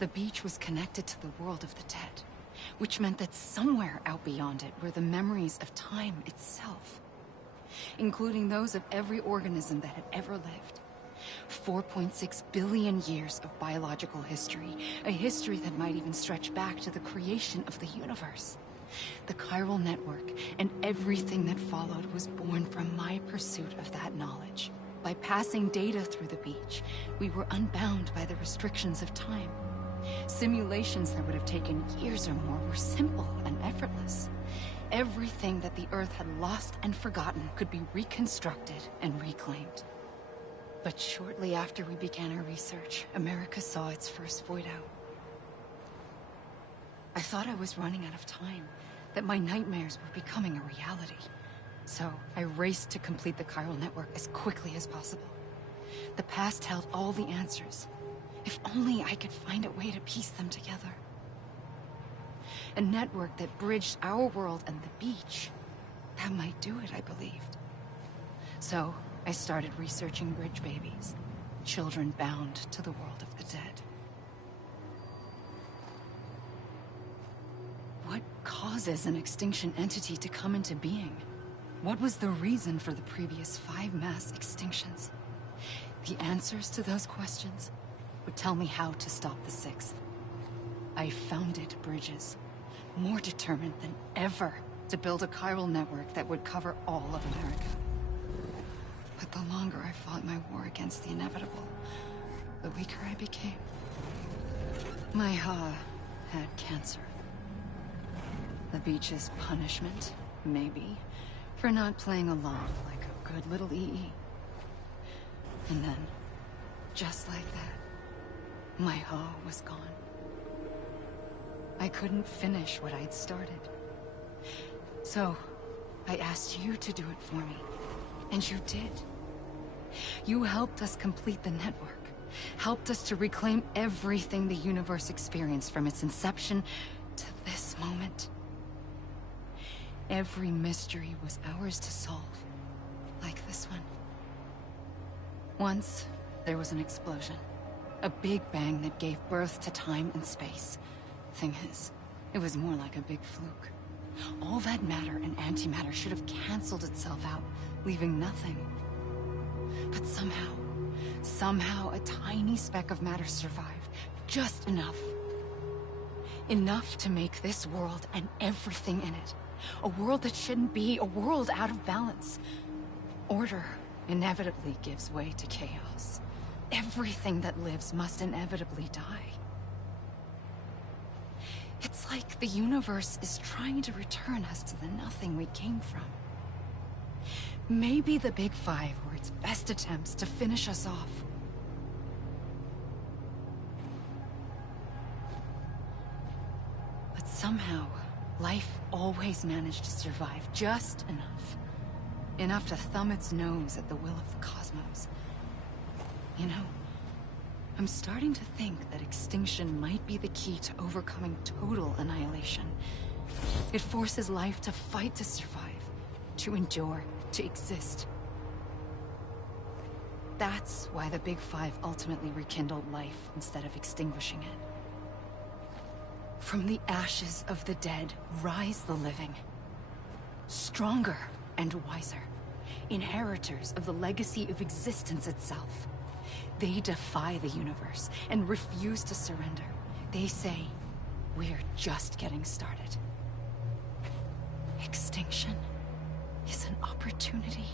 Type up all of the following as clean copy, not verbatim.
The beach was connected to the world of the dead, which meant that somewhere out beyond it were the memories of time itself, including those of every organism that had ever lived. 4.6 billion years of biological history, a history that might even stretch back to the creation of the universe. The chiral network and everything that followed was born from my pursuit of that knowledge. By passing data through the beach, we were unbound by the restrictions of time. Simulations that would have taken years or more were simple and effortless. Everything that the Earth had lost and forgotten could be reconstructed and reclaimed. But shortly after we began our research, America saw its first void out. I thought I was running out of time, that my nightmares were becoming a reality. So I raced to complete the chiral network as quickly as possible. The past held all the answers. If only I could find a way to piece them together. A network that bridged our world and the beach. That might do it, I believed. So I started researching bridge babies, children bound to the world of the dead. What causes an extinction entity to come into being? What was the reason for the previous 5 mass extinctions? The answers to those questions would tell me how to stop the 6th. I founded bridges, more determined than ever to build a chiral network that would cover all of America. But the longer I fought my war against the inevitable, the weaker I became. My Ha had cancer. The beach's punishment, maybe, for not playing along like a good little EE. And then, just like that, my Ha was gone. I couldn't finish what I'd started. So, I asked you to do it for me. And you did. You helped us complete the network. Helped us to reclaim everything the universe experienced from its inception to this moment. Every mystery was ours to solve. Like this one. Once, there was an explosion. A big bang that gave birth to time and space. Thing is, it was more like a big fluke. All that matter and antimatter should have canceled itself out, leaving nothing. But somehow a tiny speck of matter survived. Just enough. Enough to make this world and everything in it. A world that shouldn't be, a world out of balance. Order inevitably gives way to chaos. Everything that lives must inevitably die. It's like the universe is trying to return us to the nothing we came from. Maybe the Big Five were its best attempts to finish us off. But somehow, life always managed to survive just enough. Enough to thumb its nose at the will of the cosmos. You know, I'm starting to think that extinction might be the key to overcoming total annihilation. It forces life to fight to survive, to endure, to exist. That's why the Big Five ultimately rekindled life instead of extinguishing it. From the ashes of the dead rise the living. Stronger and wiser. Inheritors of the legacy of existence itself. They defy the universe and refuse to surrender. They say, we're just getting started. Extinction is an opportunity.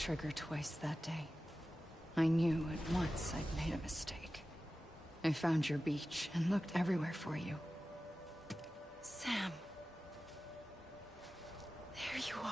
trigger twice that day. I knew at once I'd made a mistake. I found your beach and looked everywhere for you. Sam. There you are.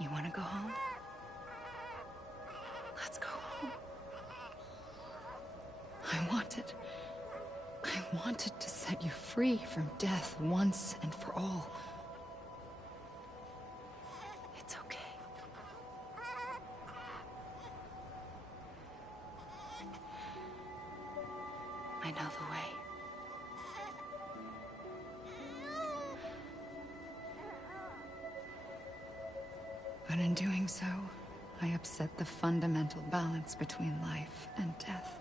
You want to go home? Let's go home. I wanted to set you free from death once and for all. It's okay. I know the way. But in doing so, I upset the fundamental balance between life and death.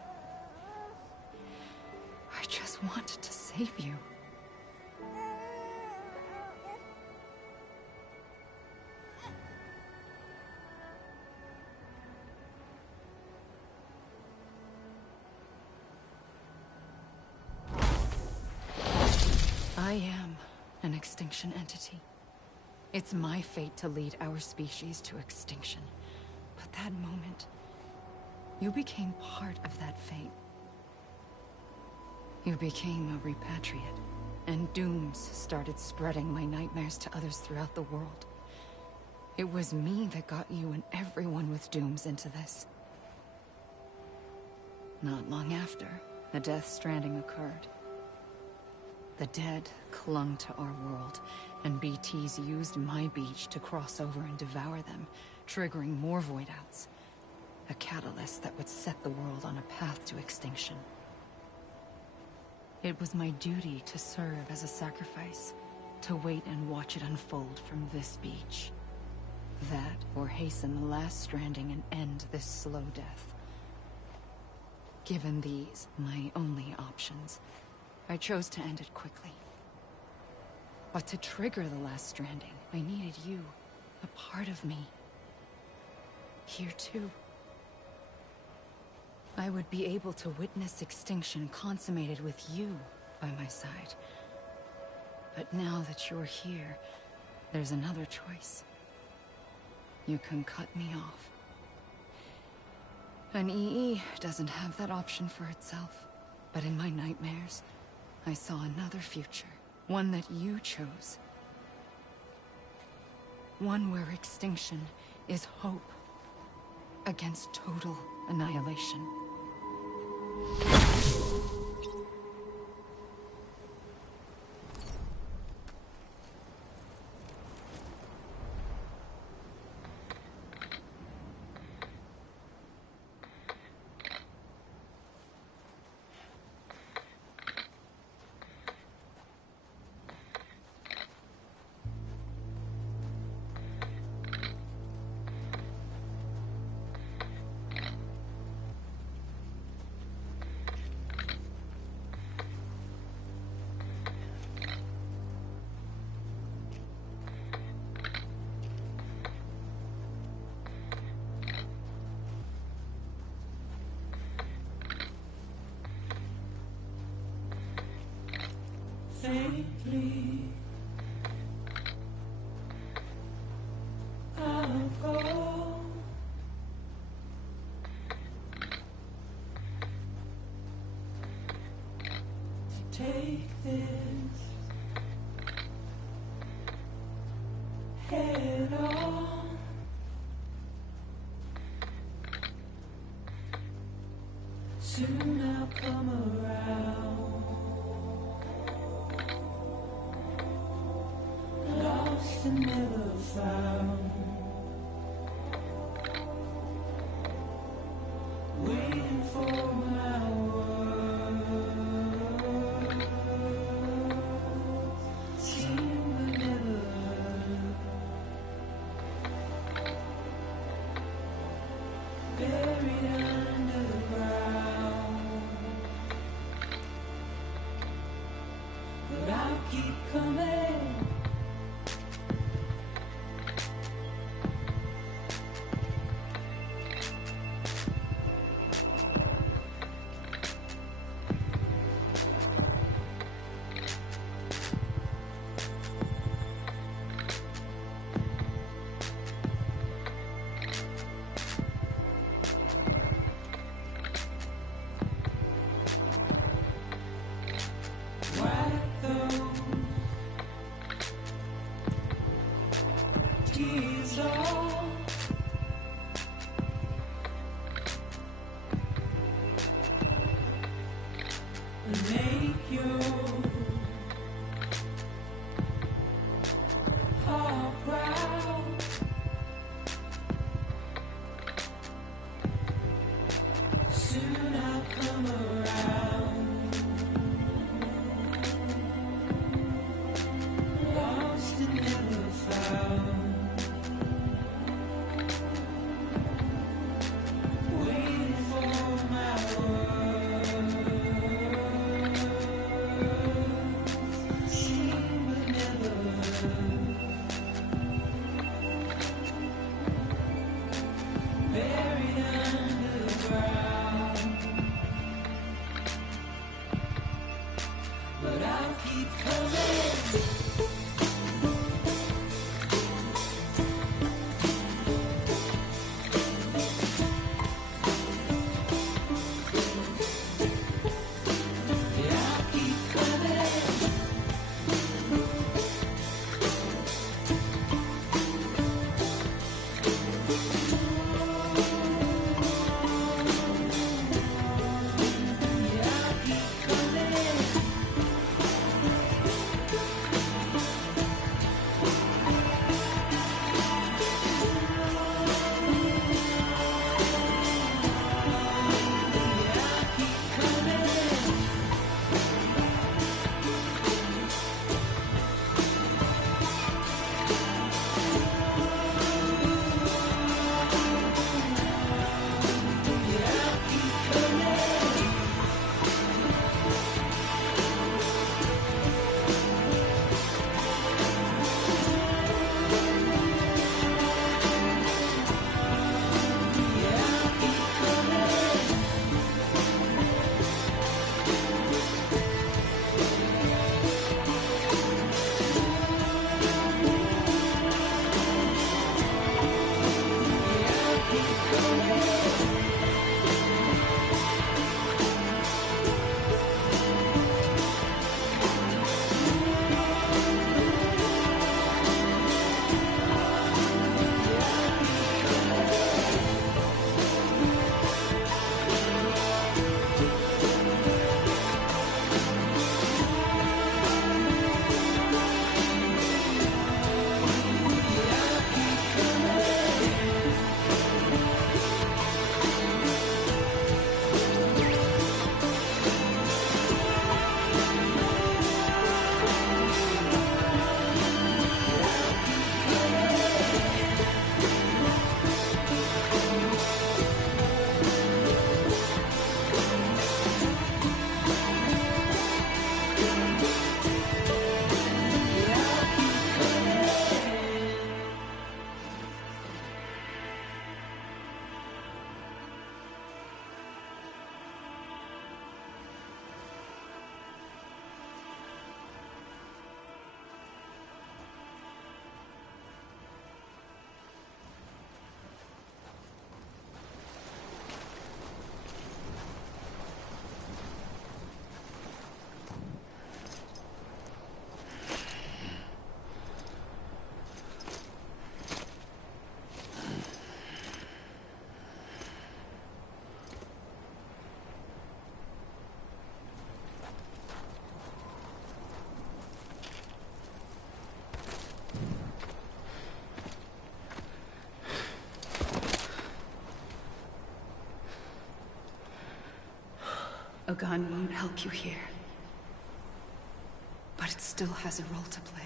I just wanted to save you. I am an extinction entity. It's my fate to lead our species to extinction. But that moment, you became part of that fate. You became a repatriate, and dooms started spreading my nightmares to others throughout the world. It was me that got you and everyone with dooms into this. Not long after, the Death Stranding occurred. The dead clung to our world, and BTs used my beach to cross over and devour them, triggering more void outs. A catalyst that would set the world on a path to extinction. It was my duty to serve as a sacrifice, to wait and watch it unfold from this beach. That, or hasten the last stranding and end this slow death. Given these, my only options, I chose to end it quickly. But to trigger the last stranding, I needed you, a part of me. Here too. I would be able to witness extinction consummated with you by my side. But now that you're here, there's another choice. You can cut me off. An EE doesn't have that option for itself. But in my nightmares, I saw another future. One that you chose. One where extinction is hope against total annihilation. Faintly, I'll go to take this head on. Soon I'll come around. Lost and never found. coming. Wipe those tears off. And make your heart proud. Soon I'll come around. Lost and never found. Waiting for my words. Seen but never heard. Buried underground. But I'll keep coming. Yeah, I'll keep coming. Yeah, I'll keep coming. Yeah, I'll keep coming. Yeah, I'll keep coming. Yeah, I'll keep coming. Yeah, I'll keep coming. A gun won't help you here. But it still has a role to play.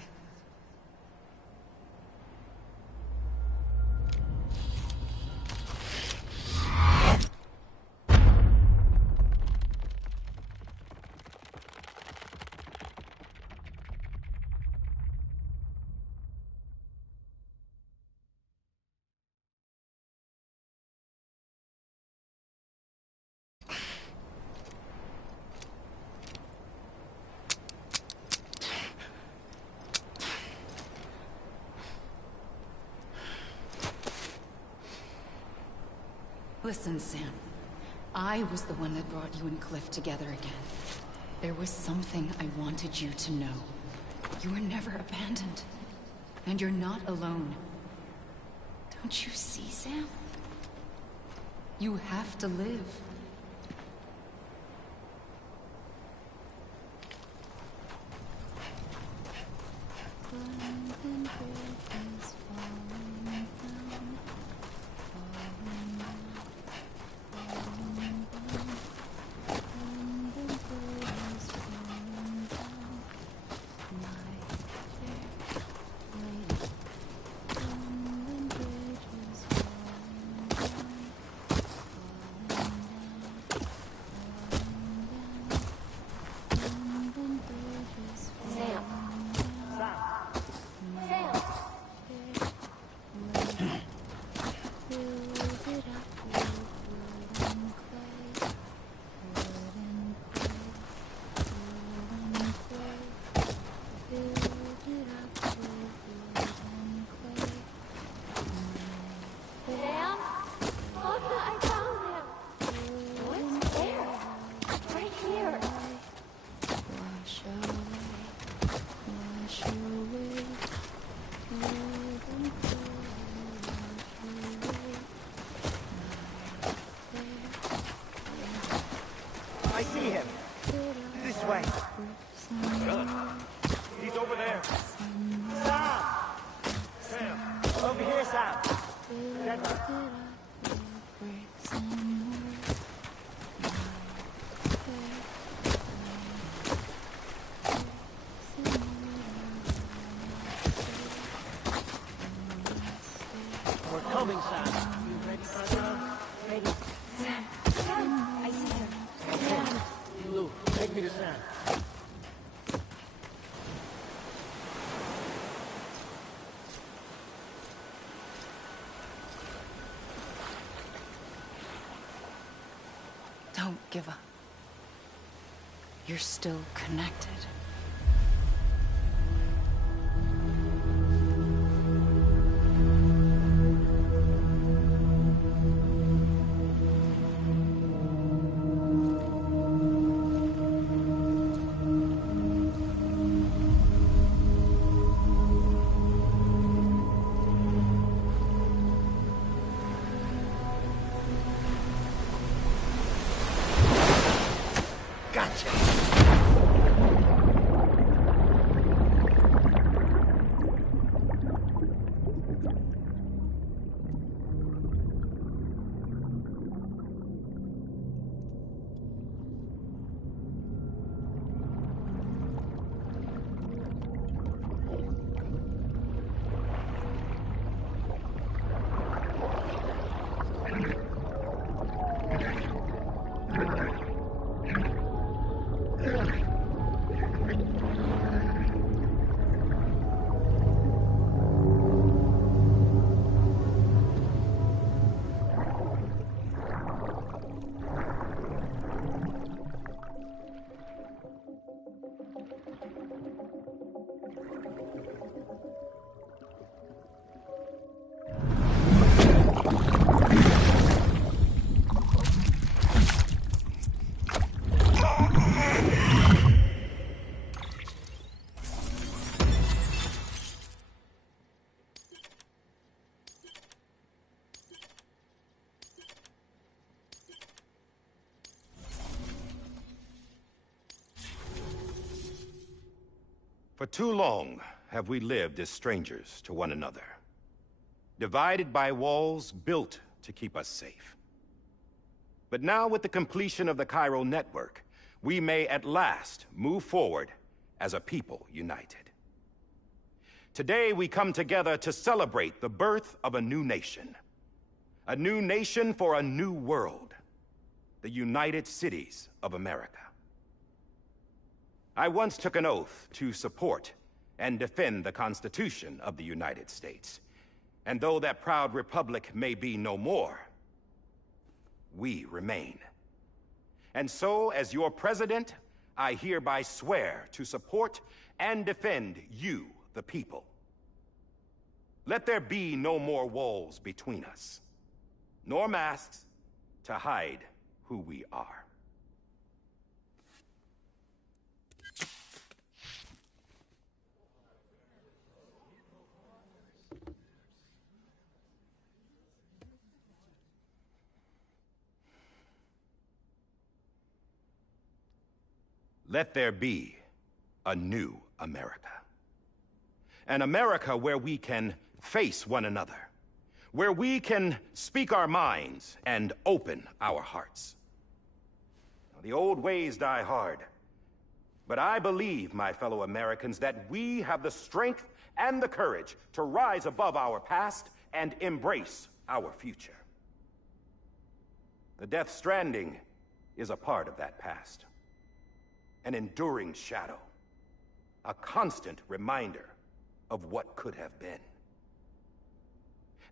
Listen, Sam. I was the one that brought you and Cliff together again. There was something I wanted you to know. You were never abandoned. And you're not alone. Don't you see, Sam? You have to live. I see him. This way. He's over there. Sam! Sam! Over here, Sam! Dead. We're coming, Sam. You ready, brother? Ready. Sam, I see him. Sam. Lou, take me to Sam. Don't give up. You're still connected. Gotcha. For too long have we lived as strangers to one another, divided by walls built to keep us safe. But now, with the completion of the Cairo network, we may at last move forward as a people united. Today, we come together to celebrate the birth of a new nation for a new world, the United Cities of America. I once took an oath to support and defend the Constitution of the United States. And though that proud republic may be no more, we remain. And so, as your president, I hereby swear to support and defend you, the people. Let there be no more walls between us, nor masks to hide who we are. Let there be a new America. An America where we can face one another, where we can speak our minds and open our hearts. Now, the old ways die hard, but I believe, my fellow Americans, that we have the strength and the courage to rise above our past and embrace our future. The Death Stranding is a part of that past. An enduring shadow, a constant reminder of what could have been.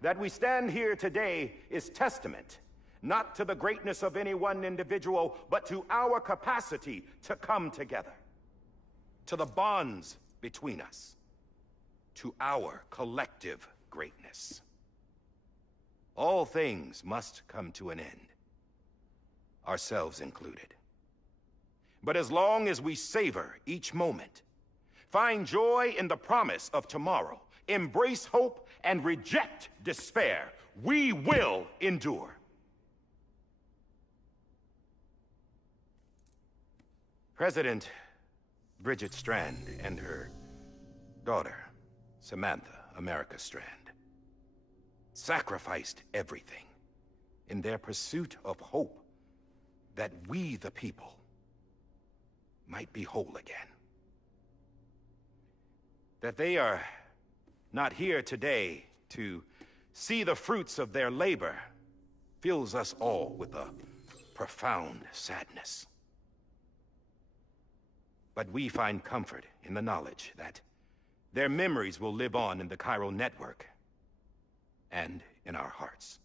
That we stand here today is testament, not to the greatness of any one individual, but to our capacity to come together, to the bonds between us, to our collective greatness. All things must come to an end, ourselves included. But as long as we savor each moment, find joy in the promise of tomorrow, embrace hope, and reject despair, we will endure. President Bridget Strand and her daughter, Samantha America Strand, sacrificed everything in their pursuit of hope that we, the people, might be whole again. That they are not here today to see the fruits of their labor fills us all with a profound sadness. But we find comfort in the knowledge that their memories will live on in the Chiral network and in our hearts.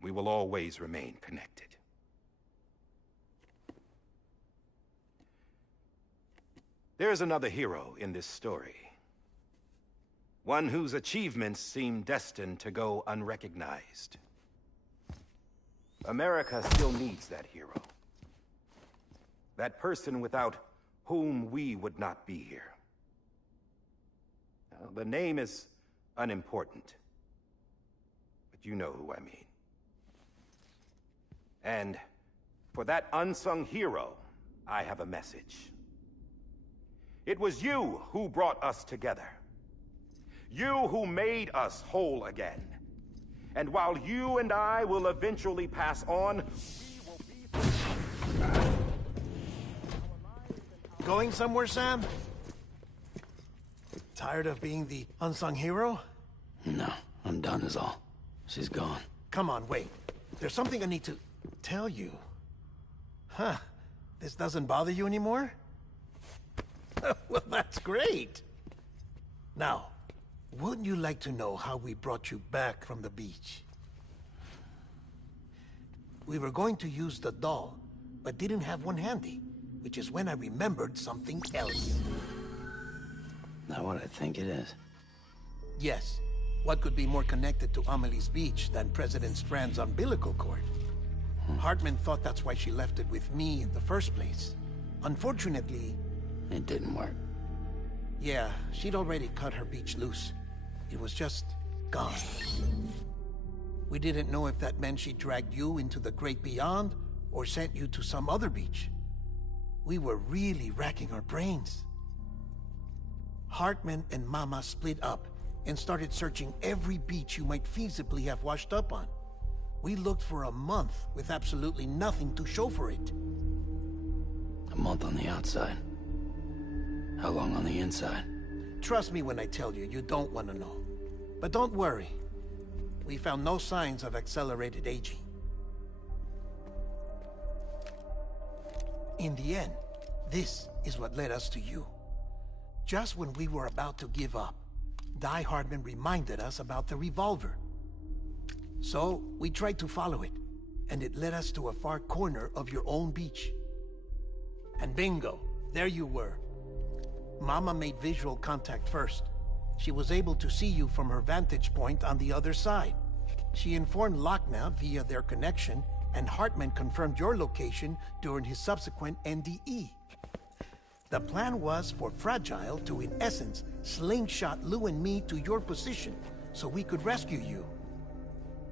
We will always remain connected. There's another hero in this story. One whose achievements seem destined to go unrecognized. America still needs that hero. That person without whom we would not be here. Now, the name is unimportant, but you know who I mean. And for that unsung hero, I have a message. It was you who brought us together. You who made us whole again. And while you and I will eventually pass on, we will be... Going somewhere, Sam? Tired of being the unsung hero? No, I'm done is all. She's gone. Come on, wait. There's something I need to tell you. Huh. This doesn't bother you anymore? Well, that's great. Now, wouldn't you like to know how we brought you back from the beach? We were going to use the doll, but didn't have one handy, which is when I remembered something else. Not what I think it is. Yes. What could be more connected to Amelie's beach than President Strand's umbilical cord? Hartman thought that's why she left it with me in the first place. Unfortunately... It didn't work. Yeah, she'd already cut her beach loose. It was just gone. We didn't know if that meant she dragged you into the great beyond, or sent you to some other beach. We were really racking our brains. Hartman and Mama split up and started searching every beach you might feasibly have washed up on. We looked for a month with absolutely nothing to show for it. A month on the outside. How long on the inside? Trust me when I tell you, you don't want to know. But don't worry. We found no signs of accelerated aging. In the end, this is what led us to you. Just when we were about to give up, Die Hardman reminded us about the revolver. So, we tried to follow it, and it led us to a far corner of your own beach. And bingo, there you were. Mama made visual contact first. She was able to see you from her vantage point on the other side. She informed Lockna via their connection, and Hartman confirmed your location during his subsequent NDE. The plan was for Fragile to, in essence, slingshot Lou and me to your position so we could rescue you.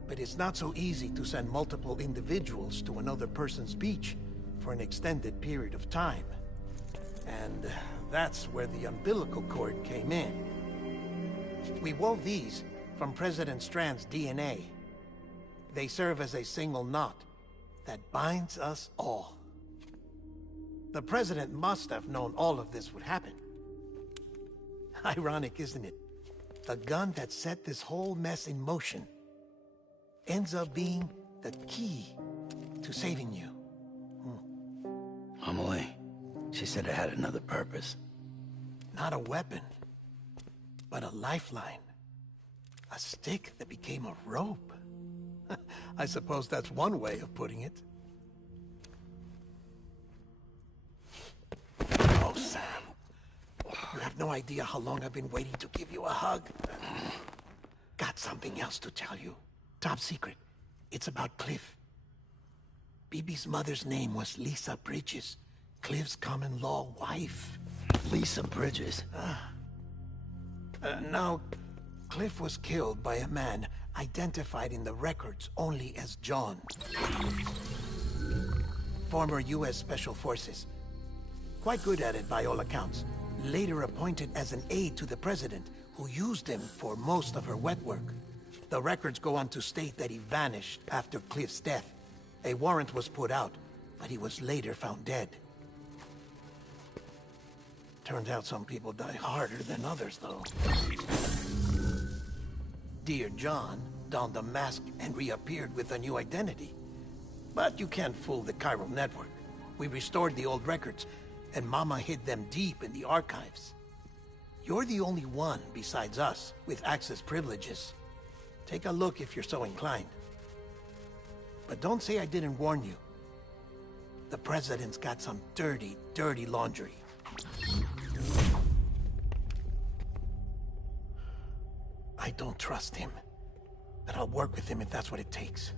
But it's not so easy to send multiple individuals to another person's beach for an extended period of time. And that's where the umbilical cord came in. We wove these from President Strand's DNA. They serve as a single knot that binds us all. The President must have known all of this would happen. Ironic, isn't it? The gun that set this whole mess in motion ends up being the key to saving you. Amelie, she said it had another purpose. Not a weapon, but a lifeline. A stick that became a rope. I suppose that's one way of putting it. Oh, Sam. You have no idea how long I've been waiting to give you a hug. Got something else to tell you. Top secret. It's about Cliff. BB's mother's name was Lisa Bridges, Cliff's common-law wife. Lisa Bridges? Now, Cliff was killed by a man identified in the records only as John. Former U.S. Special Forces. Quite good at it by all accounts. Later appointed as an aide to the president, who used him for most of her wet work. The records go on to state that he vanished after Cliff's death. A warrant was put out, but he was later found dead. Turns out some people die harder than others, though. Dear John donned a mask and reappeared with a new identity. But you can't fool the chiral network. We restored the old records, and Mama hid them deep in the archives. You're the only one, besides us, with access privileges. Take a look if you're so inclined. But don't say I didn't warn you. The President's got some dirty, dirty laundry. I don't trust him, but I'll work with him if that's what it takes.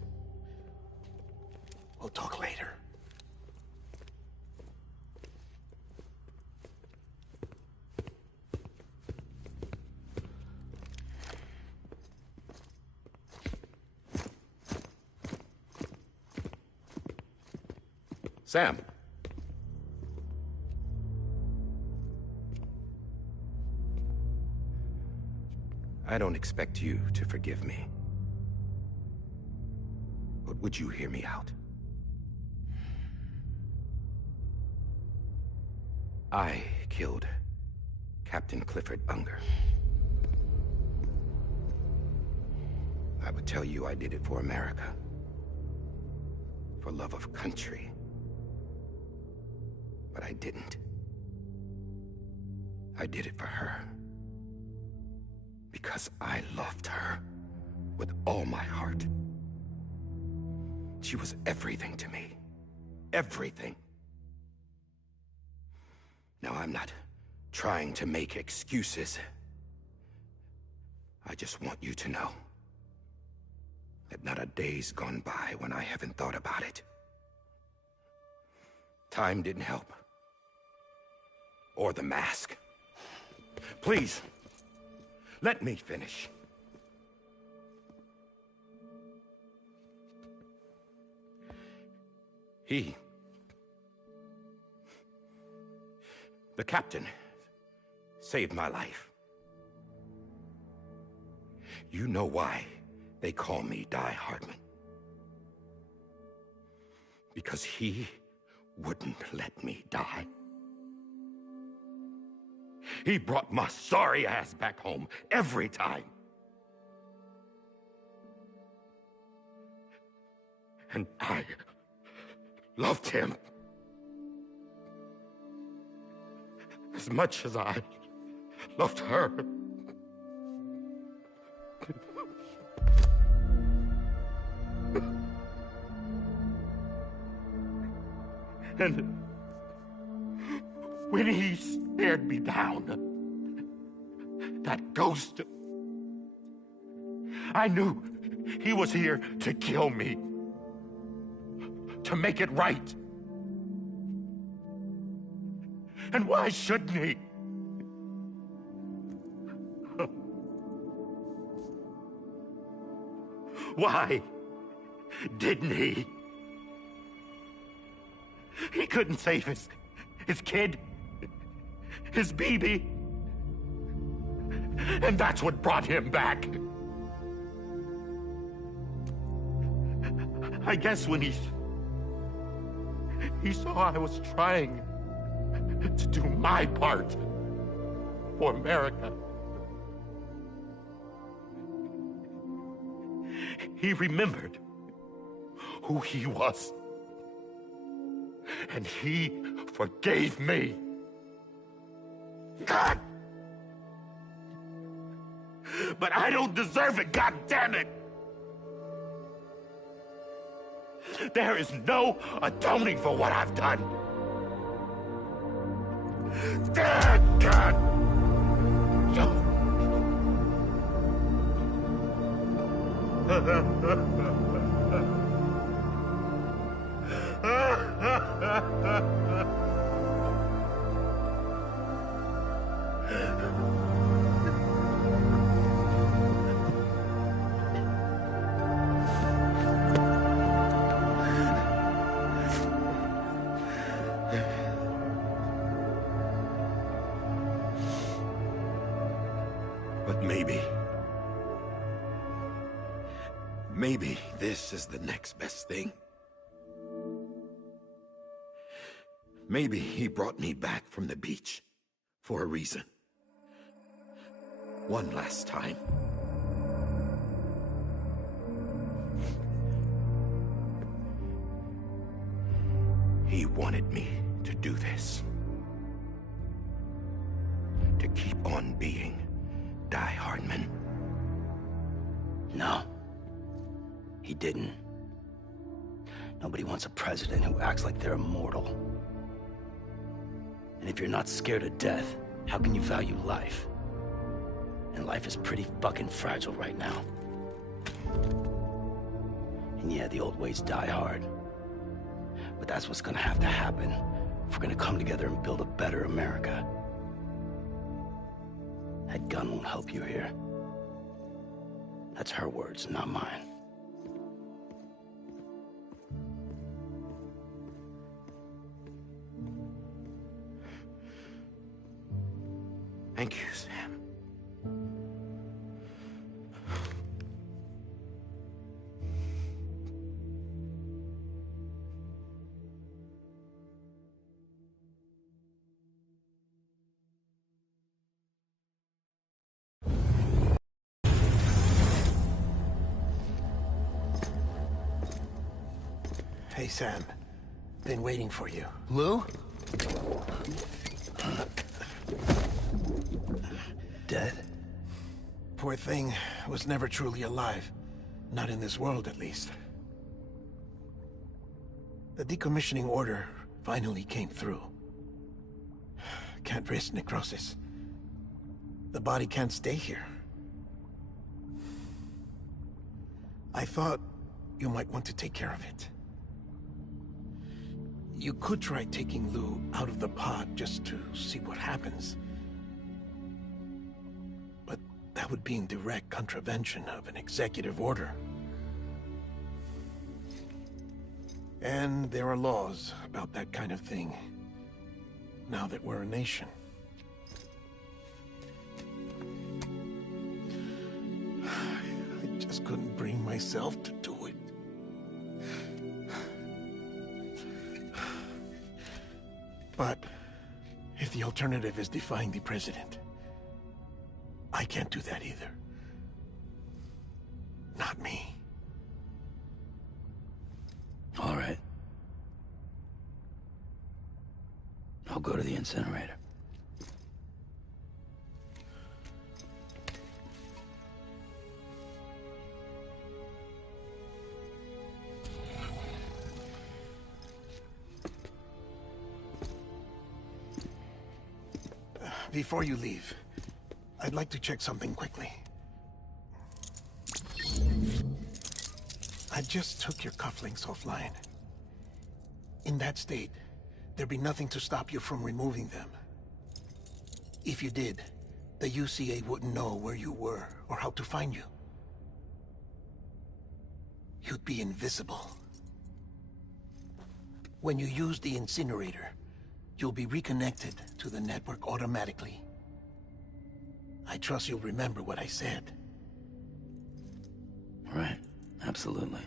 We'll talk later. Sam. I don't expect you to forgive me. But would you hear me out? I killed Captain Clifford Unger. I would tell you I did it for America. For love of country. But I didn't. I did it for her. Because I loved her with all my heart. She was everything to me. Everything. Now, I'm not trying to make excuses. I just want you to know that not a day's gone by when I haven't thought about it. Time didn't help. Or the mask. Please, let me finish. The captain, saved my life. You know why they call me Die Hardman. Because he wouldn't let me die. He brought my sorry ass back home every time. And I loved him as much as I loved her. And when he stared me down, that ghost, I knew He was here to kill me. To make it right. And why shouldn't he? Why didn't he? He couldn't save his kid, his baby. And that's what brought him back. I guess when he saw I was trying to do my part for America, he remembered who he was. And he forgave me. God! But I don't deserve it, God damn it! There is no atoning for what I've done. God! But maybe this is the next best thing. Maybe he brought me back from the beach for a reason. One last time. He wanted me to do this. To keep on being Die Hardman. No. He didn't. Nobody wants a president who acts like they're immortal. And if you're not scared of death, how can you value life? And life is pretty fucking fragile right now. And yeah, the old ways die hard. But that's what's gonna have to happen if we're gonna come together and build a better America. That gun won't help you here. That's her words, not mine. Thank you, Sam. Hey, Sam. Been waiting for you. Lou? Dead? Poor thing was never truly alive. Not in this world, at least. The decommissioning order finally came through. Can't risk necrosis. The body can't stay here. I thought you might want to take care of it. You could try taking Lou out of the pod just to see what happens. But that would be in direct contravention of an executive order. And there are laws about that kind of thing, now that we're a nation. I just couldn't bring myself to do it. But if the alternative is defying the president, I can't do that either. Not me. All right. I'll go to the incinerator. Before you leave, I'd like to check something quickly. just took your cufflinks offline. In that state, there'd be nothing to stop you from removing them. If you did, the UCA wouldn't know where you were or how to find you. You'd be invisible. When you use the incinerator, you'll be reconnected to the network automatically. I trust you'll remember what I said. Right. Absolutely.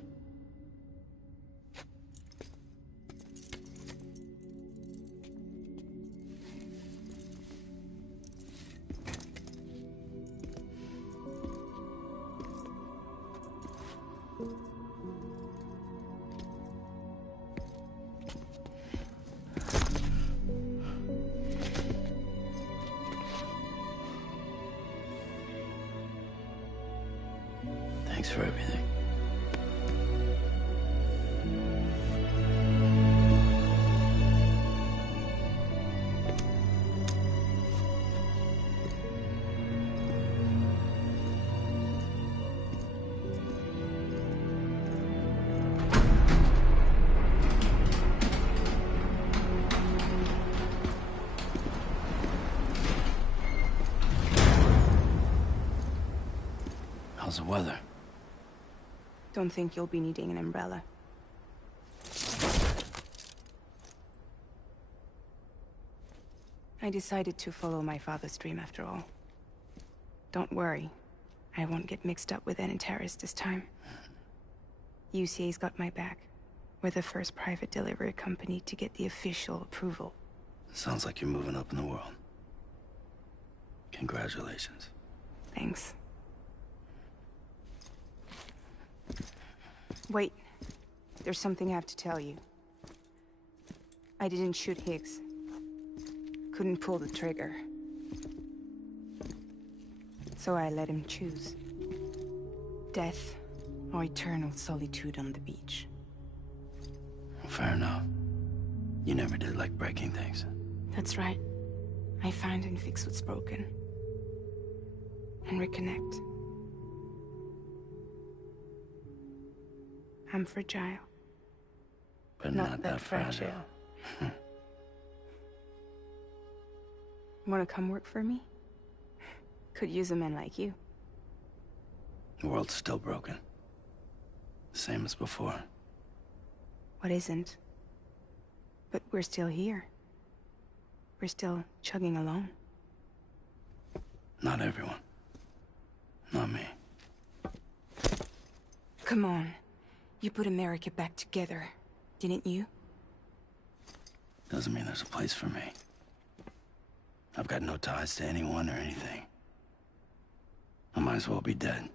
Thanks for everything. How's the weather? Don't think you'll be needing an umbrella. I decided to follow my father's dream after all. Don't worry. I won't get mixed up with any terrorists this time. UCA's got my back. We're the first private delivery company to get the official approval. Sounds like you're moving up in the world. Congratulations. Thanks. Wait. There's something I have to tell you. I didn't shoot Higgs. Couldn't pull the trigger. So I let him choose. Death or eternal solitude on the beach. Fair enough. You never did like breaking things. That's right. I find and fix what's broken. And reconnect. I'm fragile. But not that fragile. Wanna come work for me? Could use a man like you. The world's still broken. Same as before. What isn't? But we're still here. We're still chugging along. Not everyone. Not me. Come on. You put America back together, didn't you? Doesn't mean there's a place for me. I've got no ties to anyone or anything. I might as well be dead.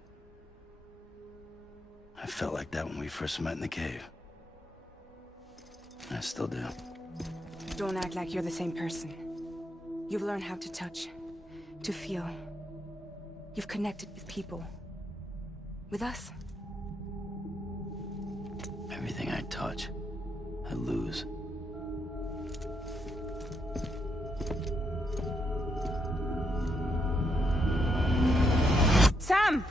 I felt like that when we first met in the cave. I still do. Don't act like you're the same person. You've learned how to touch, to feel. You've connected with people. With us. Everything I touch, I lose. Sam!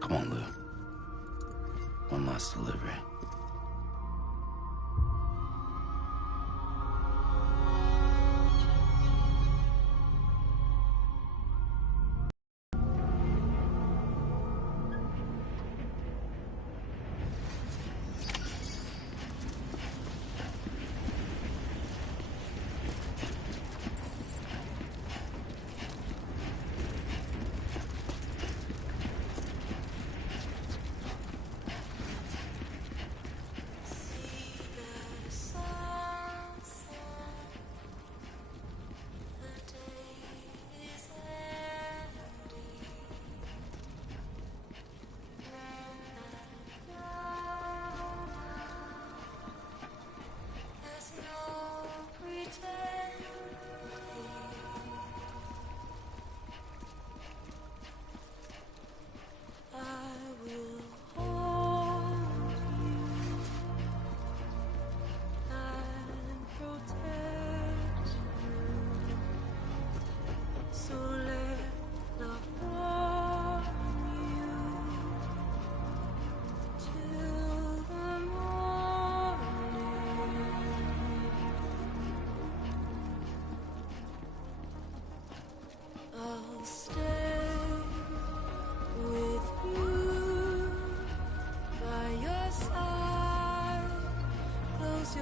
Come on, Lou. One last delivery.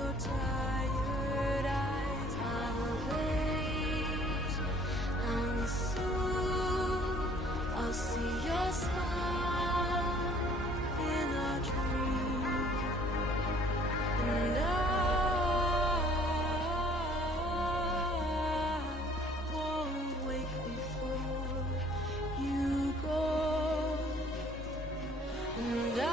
your tired eyes. I'll wait, and soon I'll see your smile in a dream, and I won't wake before you go, and I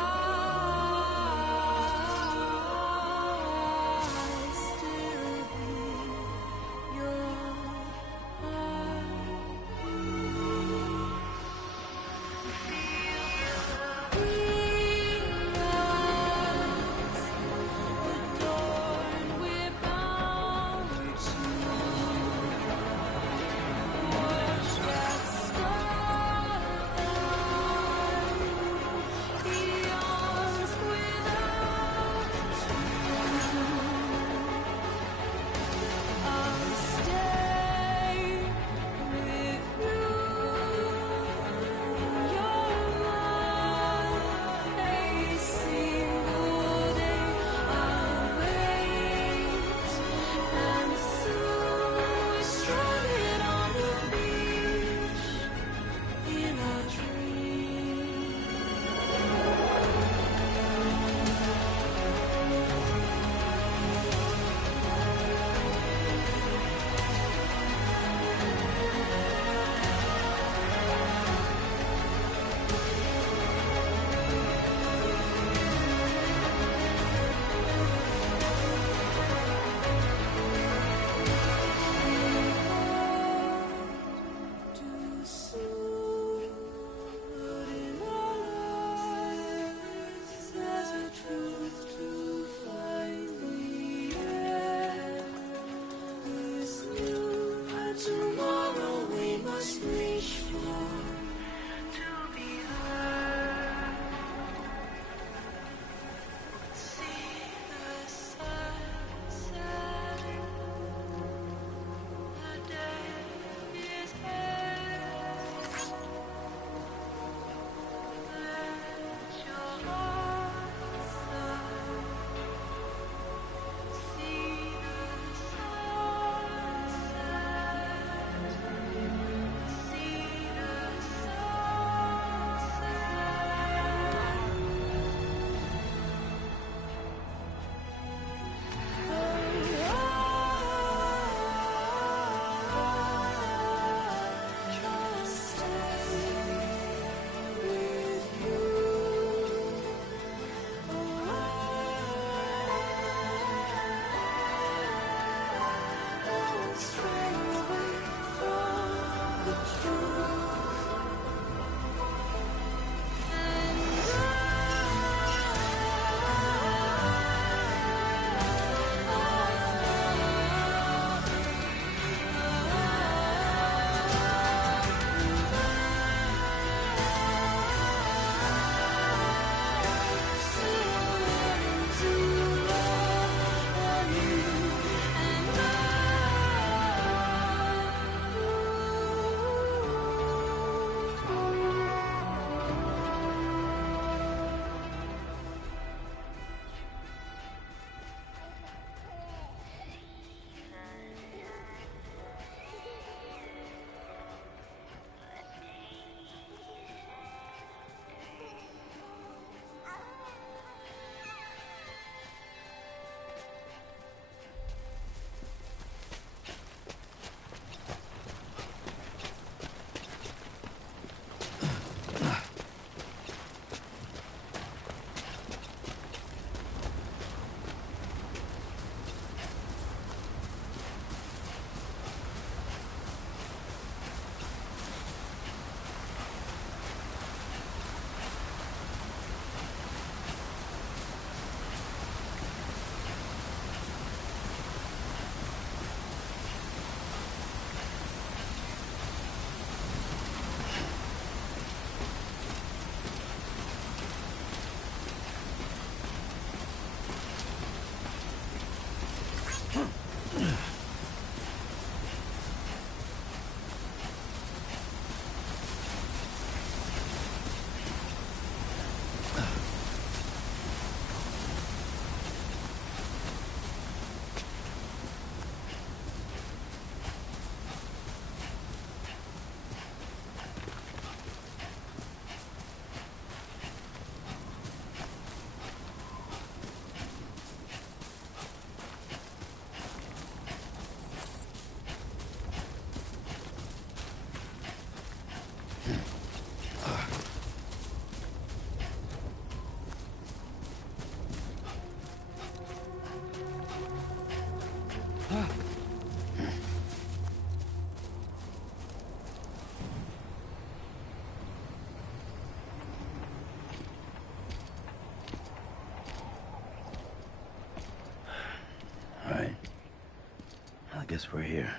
guess we're here.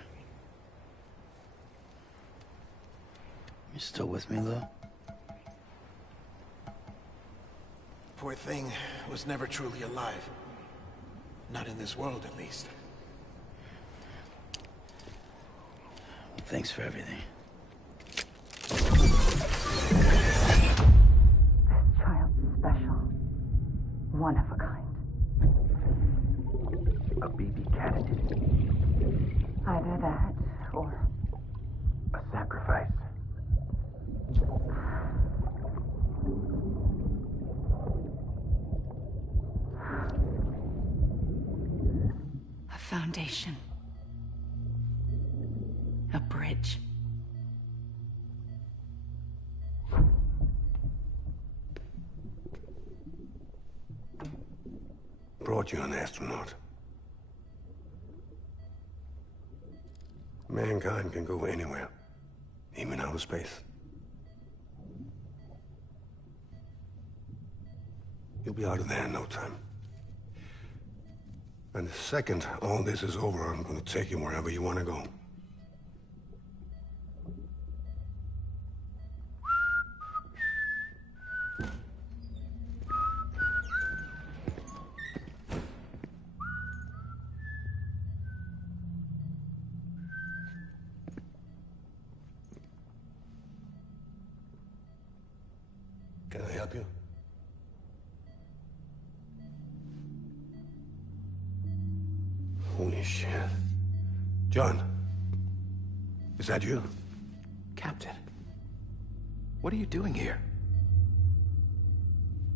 You still with me, Lou? Poor thing was never truly alive. Not in this world, at least. Well, thanks for everything. Child's special. One of a kind. A BB candidate. Either that, or... A sacrifice. a foundation. A bridge. Brought you an astronaut. Mankind can go anywhere, even outer space. You'll be out of there in no time. And the second all this is over, I'm gonna take you wherever you want to go. Can I help you? Holy shit. John, is that you? Captain, what are you doing here?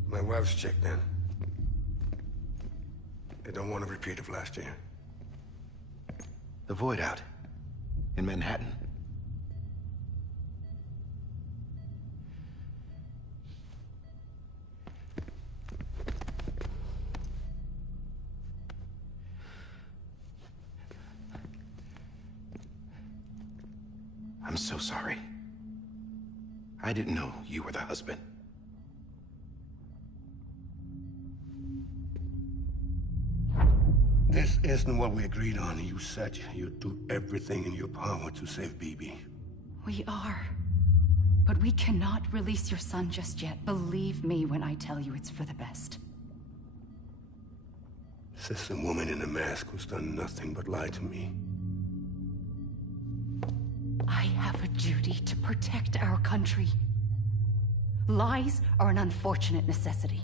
My wife's checked in. They don't want a repeat of last year. The Void out in Manhattan. I'm so sorry. I didn't know you were the husband. This isn't what we agreed on. You said you'd do everything in your power to save BB. We are. But we cannot release your son just yet. Believe me when I tell you it's for the best. This is a woman in a mask who's done nothing but lie to me. I have a duty to protect our country. Lies are an unfortunate necessity.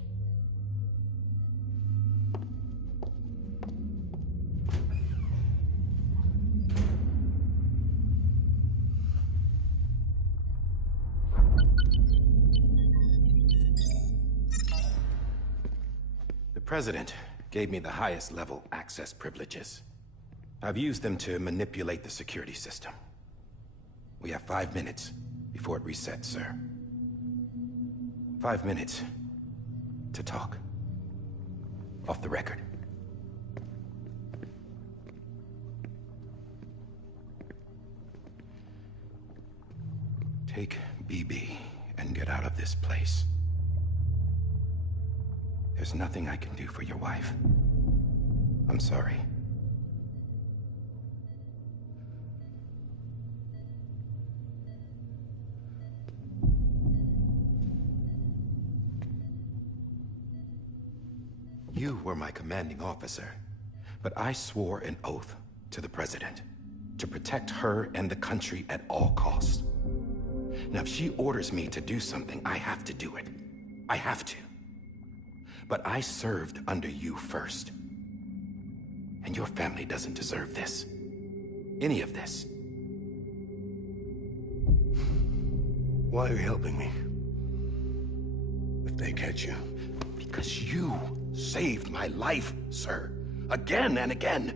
The President gave me the highest level access privileges. I've used them to manipulate the security system. We have 5 minutes before it resets, sir. 5 minutes to talk. Off the record. Take BB and get out of this place. There's nothing I can do for your wife. I'm sorry. You were my commanding officer, but I swore an oath to the President to protect her and the country at all costs. Now, if she orders me to do something, I have to do it. I have to. But I served under you first. And your family doesn't deserve this. Any of this. Why are you helping me? If they catch you. Because you saved my life, sir. Again and again.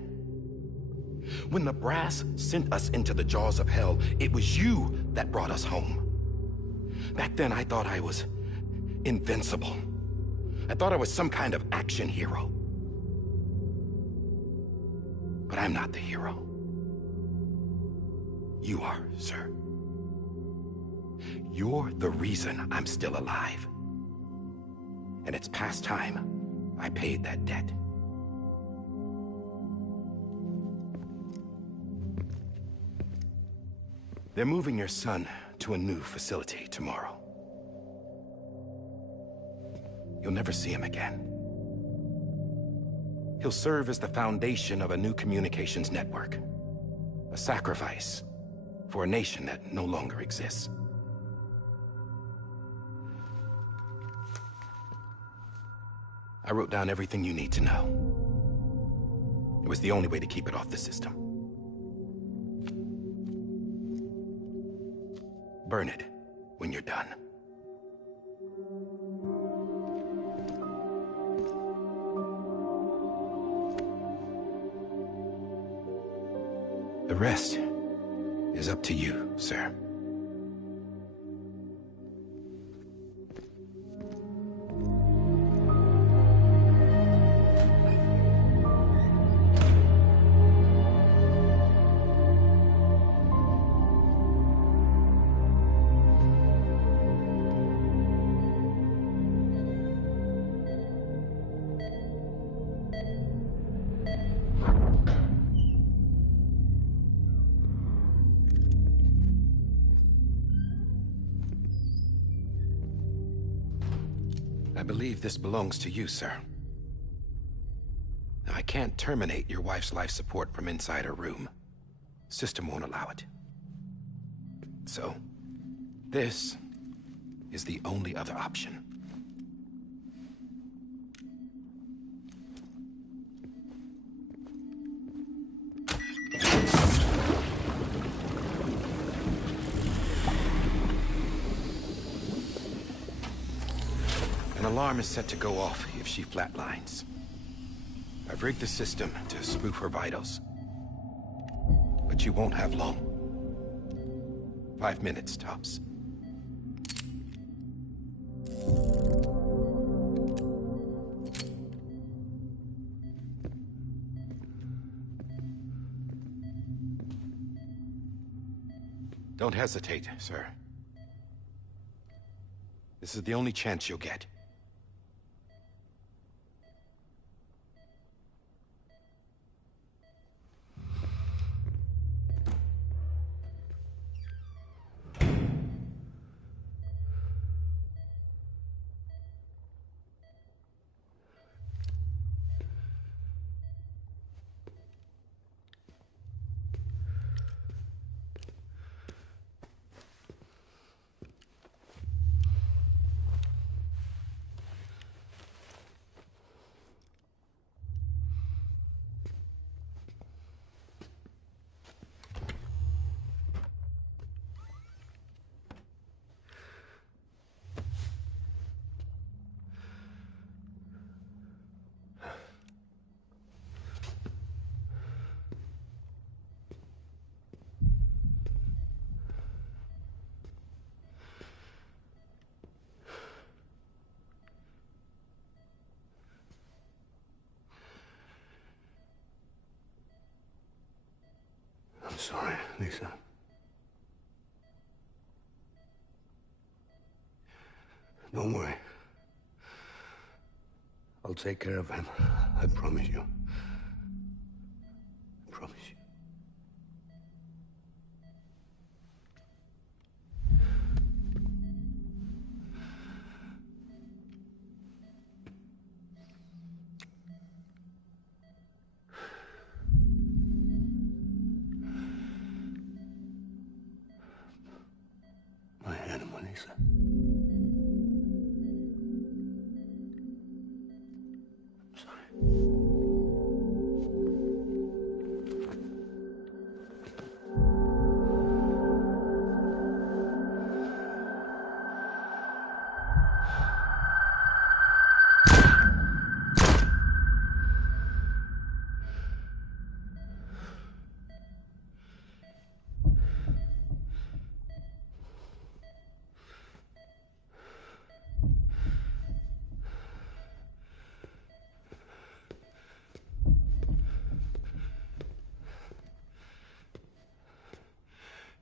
When the brass sent us into the jaws of hell, it was you that brought us home. Back then, I thought I was invincible. I thought I was some kind of action hero. But I'm not the hero. You are, sir. You're the reason I'm still alive. And it's past time I paid that debt. They're moving your son to a new facility tomorrow. You'll never see him again. He'll serve as the foundation of a new communications network. A sacrifice for a nation that no longer exists. I wrote down everything you need to know. It was the only way to keep it off the system. Burn it when you're done. The rest is up to you, sir. I believe this belongs to you, sir. I can't terminate your wife's life support from inside her room. System won't allow it. So, this is the only other option. An alarm is set to go off if she flatlines. I've rigged the system to spoof her vitals. But you won't have long. 5 minutes, tops. Don't hesitate, sir. This is the only chance you'll get. I'm sorry, Lisa. Don't worry. I'll take care of him. I promise you. I promise you. My animal, Lisa. I'm sorry.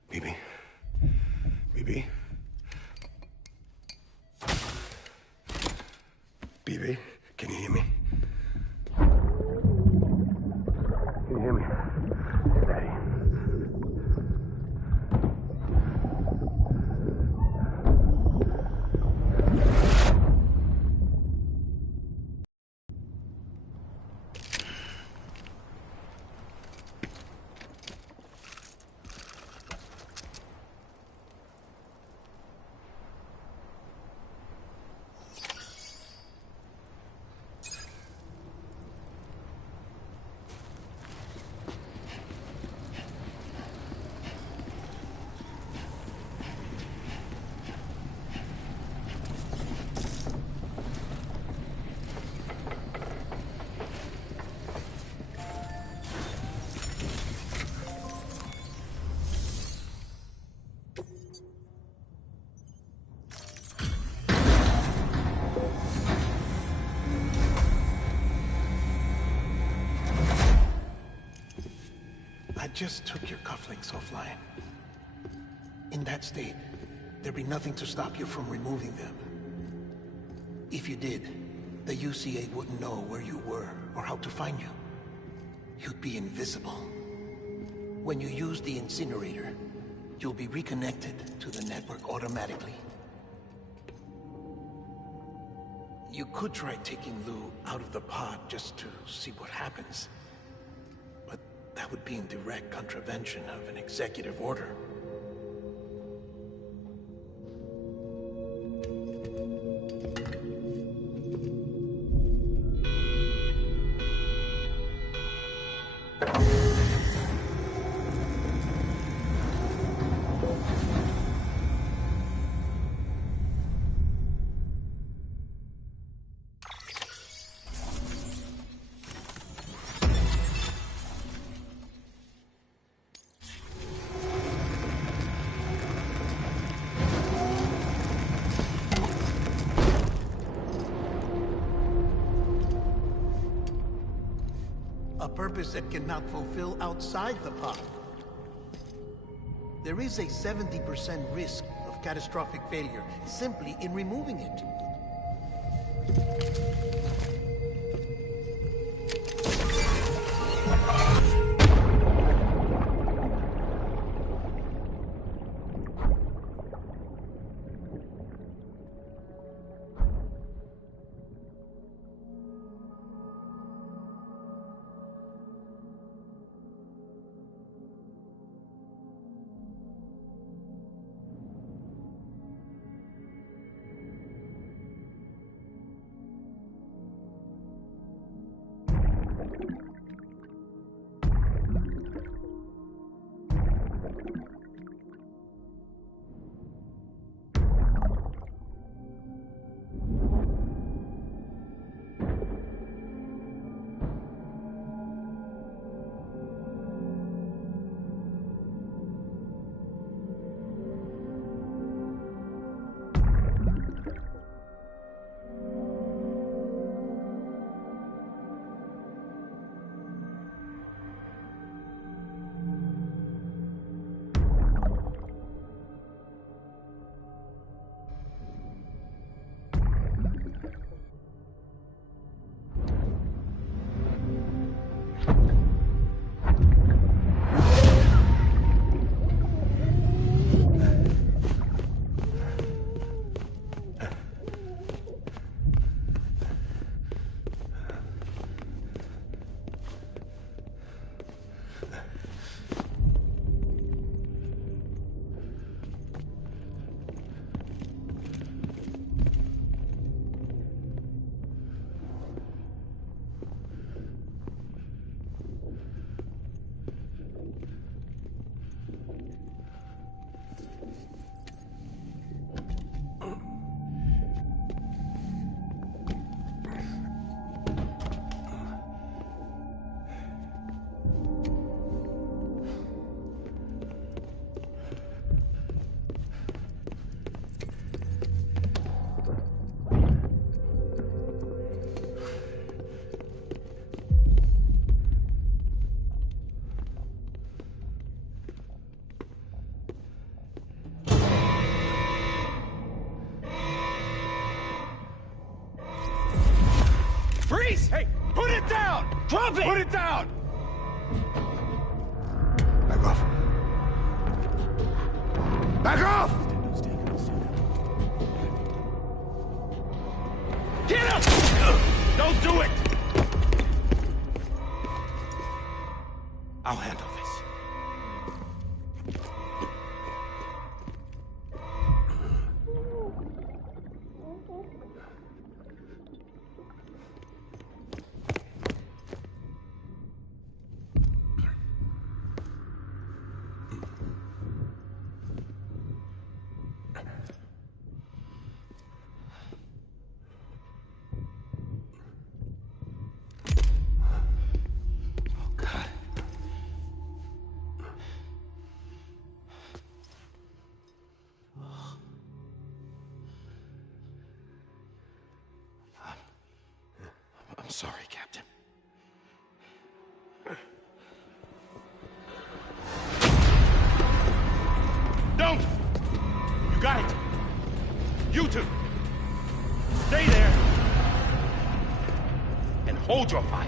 Bibi? Bibi? Bibi, can you hear me? Can you hear me? It's Daddy. just took your cufflinks offline. In that state, there'd be nothing to stop you from removing them. If you did, the UCA wouldn't know where you were or how to find you. You'd be invisible. When you use the incinerator, you'll be reconnected to the network automatically. You could try taking Lou out of the pod just to see what happens. But that would be in direct contravention of an executive order. A purpose that cannot fulfill outside the pod. There is a 70% risk of catastrophic failure simply in removing it. Freeze! Hey, put it down! Drop it! Put it down! Back off. Back off! Get him! Don't do it! I'll handle this. I'm sorry, Captain. Hold your fire.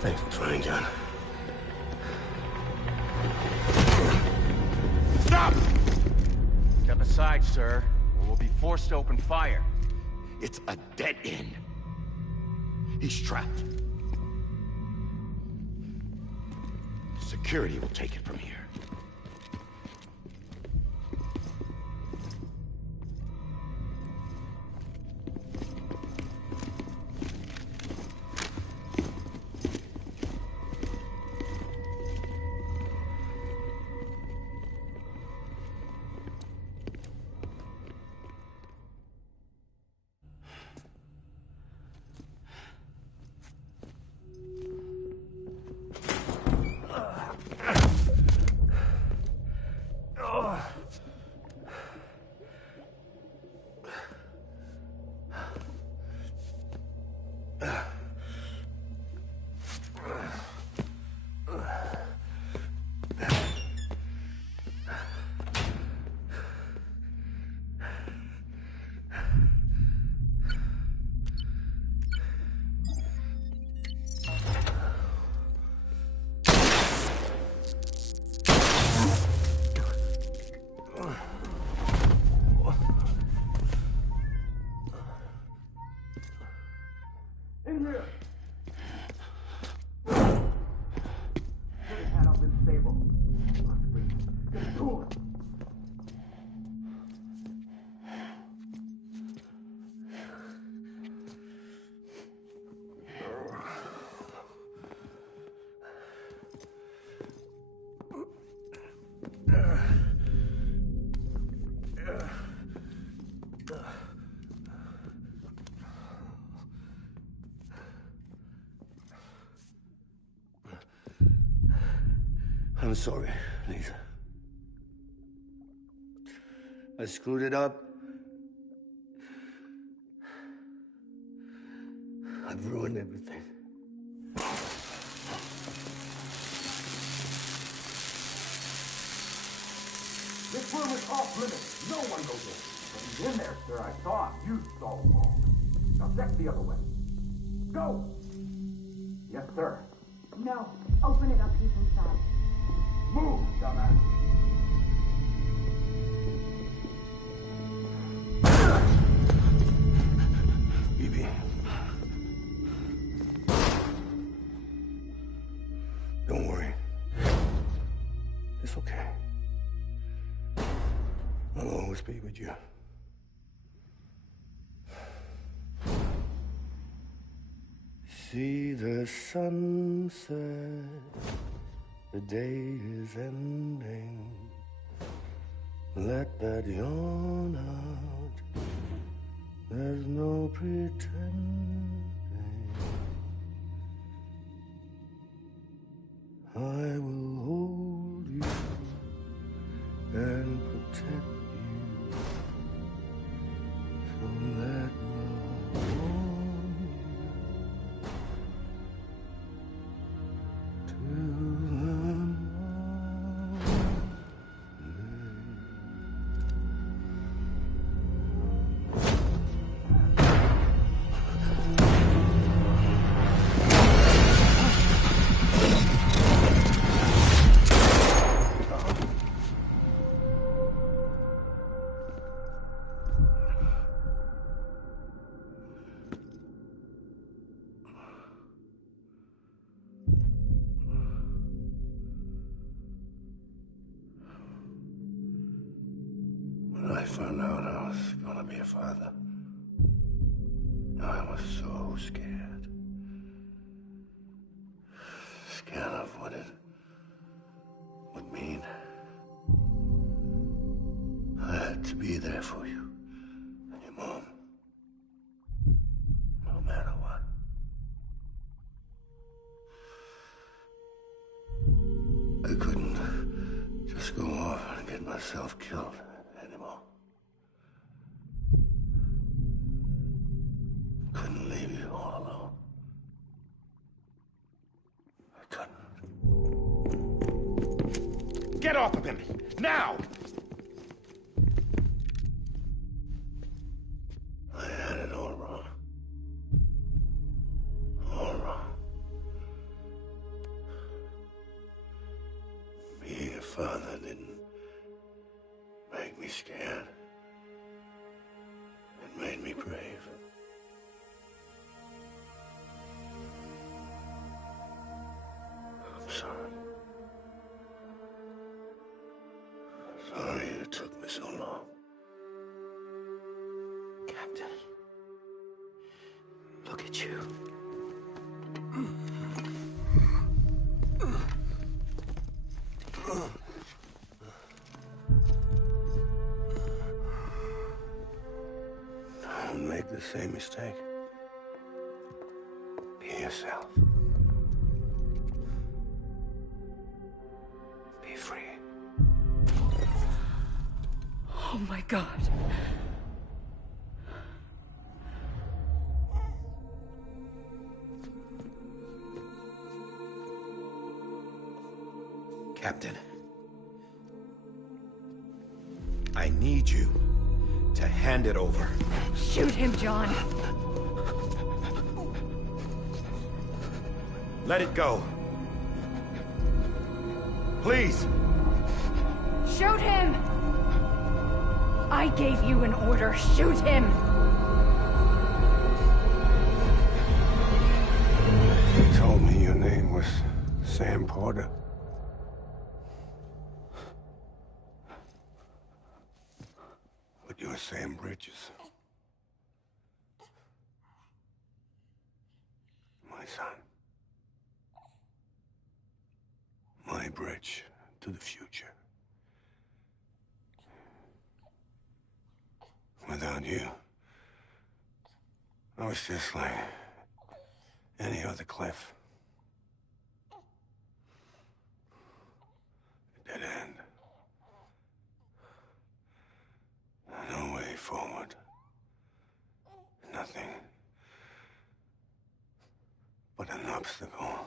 Thanks for trying, John. Stop! Step aside, sir, or we'll be forced to open fire. It's a dead end. He's trapped. Security will take it from here. I'm sorry, Lisa. I screwed it up. I've ruined everything. This room is off limits. No one goes in. But he's in there, sir. I saw him. You saw him all. Now check the other way. Go! Yes, sir. No. Open it up. He's inside. Move, dumbass. Evie. Don't worry. It's okay. I'll always be with you. See the sunset, the day is ending. Let that yawn out, there's no pretending. I will hold you and protect you. So let love warm you till the morning. When I found out I was gonna be a father, I was so scared. Scared of what it would mean. I had to be there for you and your mom, no matter what. I couldn't just go off and get myself killed anymore. all alone. I couldn't. Get off of him! Now! I had it all wrong. All wrong. Being a father didn't make me scared. It made me brave. I'm sorry. Sorry it took me so long. Captain, look at you. Don't make the same mistake. Be yourself. Be free. Oh my God. Captain, I need you to hand it over. Shoot him, John. Let it go. Please. Shoot him! I gave you an order. Shoot him! You told me your name was Sam Porter. But you're Sam Bridges. My son. My bridge to the future. Without you, I was just like any other Cliff. A dead end. No way forward. Nothing but an obstacle.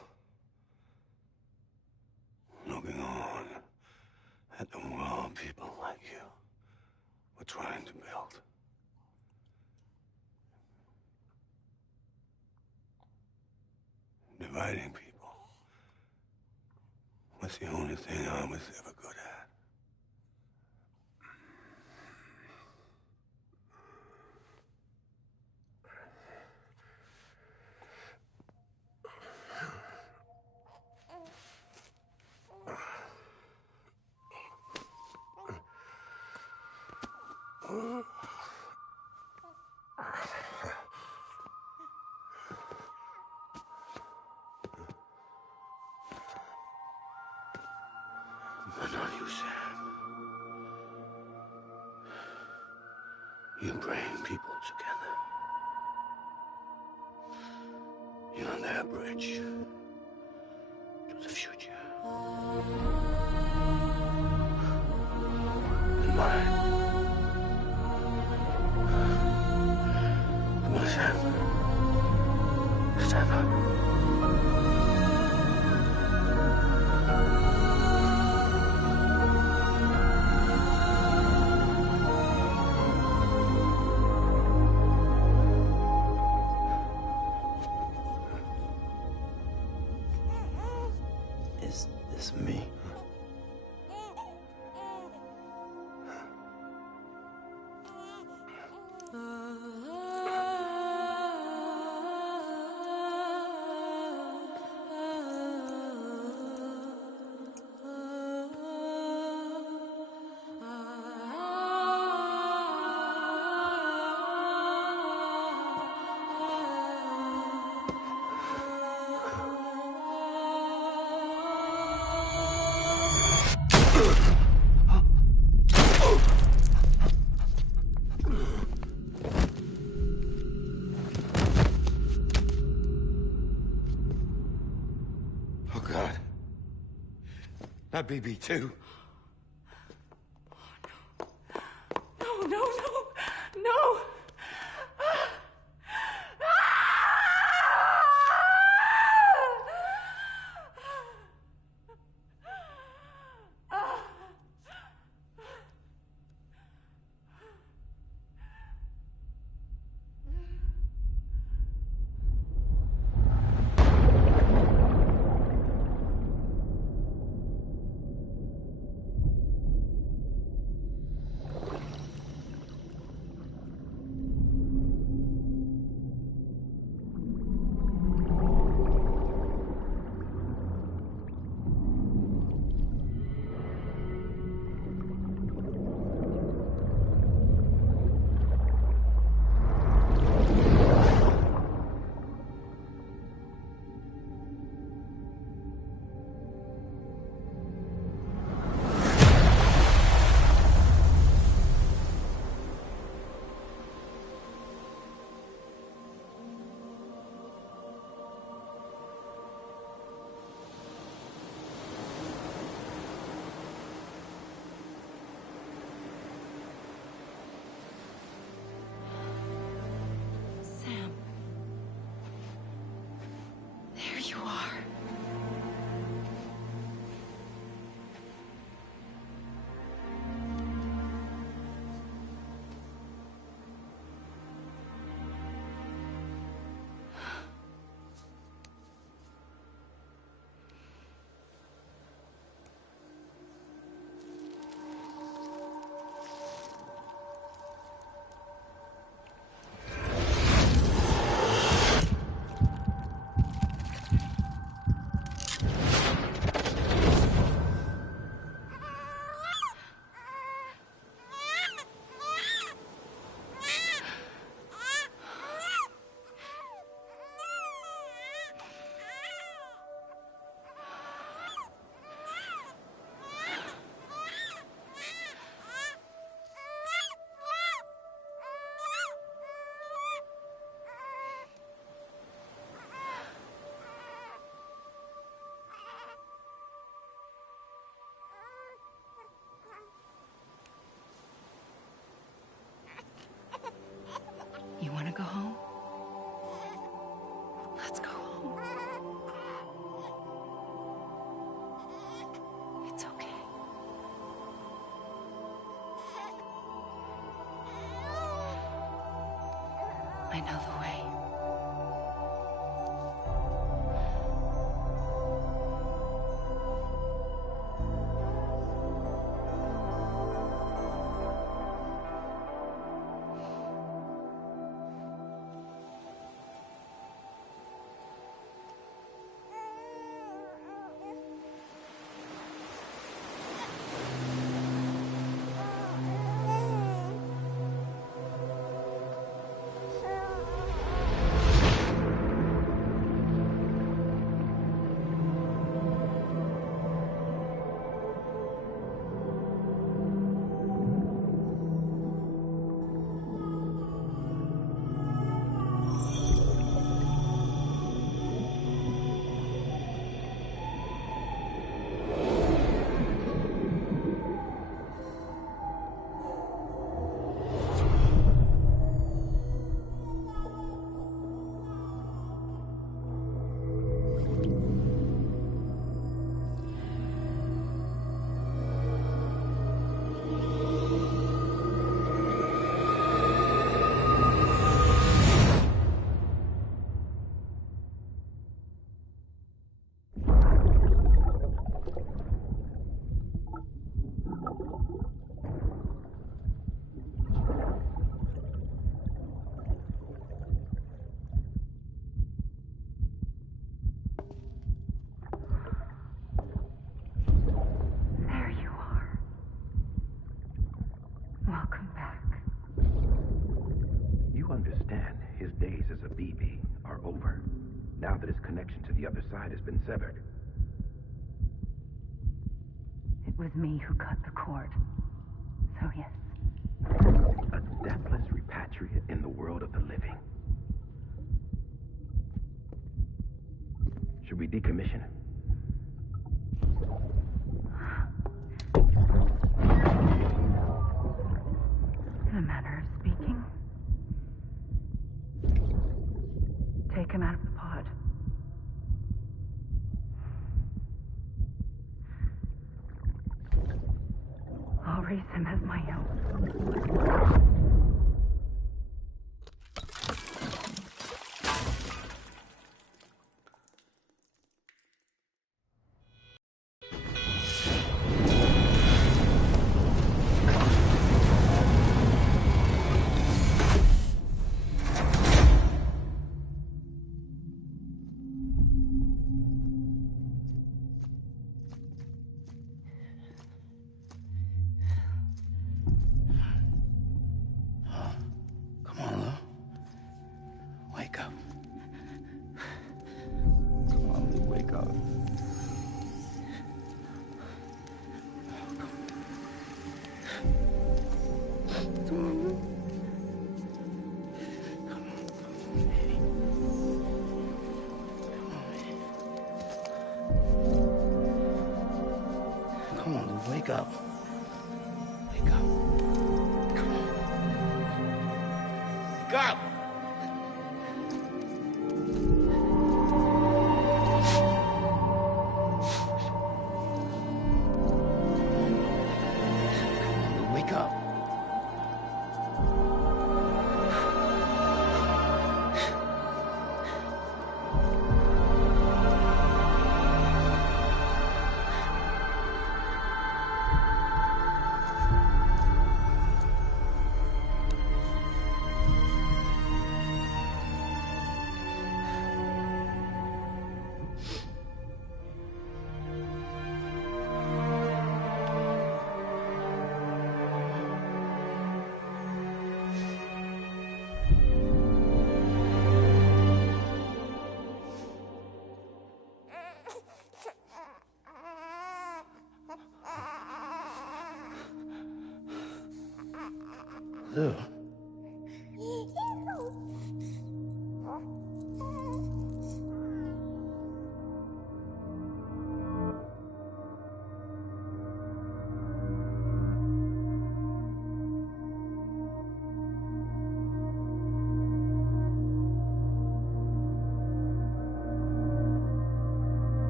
Looking on at the world people like you were trying to build. Dividing people was the only thing I was ever good at. But not you, Sam. You bring people together. You're their bridge to the future. And mine. Come on, Sam. Stand up. Is this me? Oh, God. Not BB2. No, no, no, no! know the way. Welcome back. You understand his days as a BB are over, now that his connection to the other side has been severed. It was me who cut the cord. So yes. A deathless repatriate in the world of the living. Should we decommission him? In a manner of speaking. Take him out of the pod. I'll raise him as my own. Wake up. Wake up. Come on. Wake up! Wake up. Lou.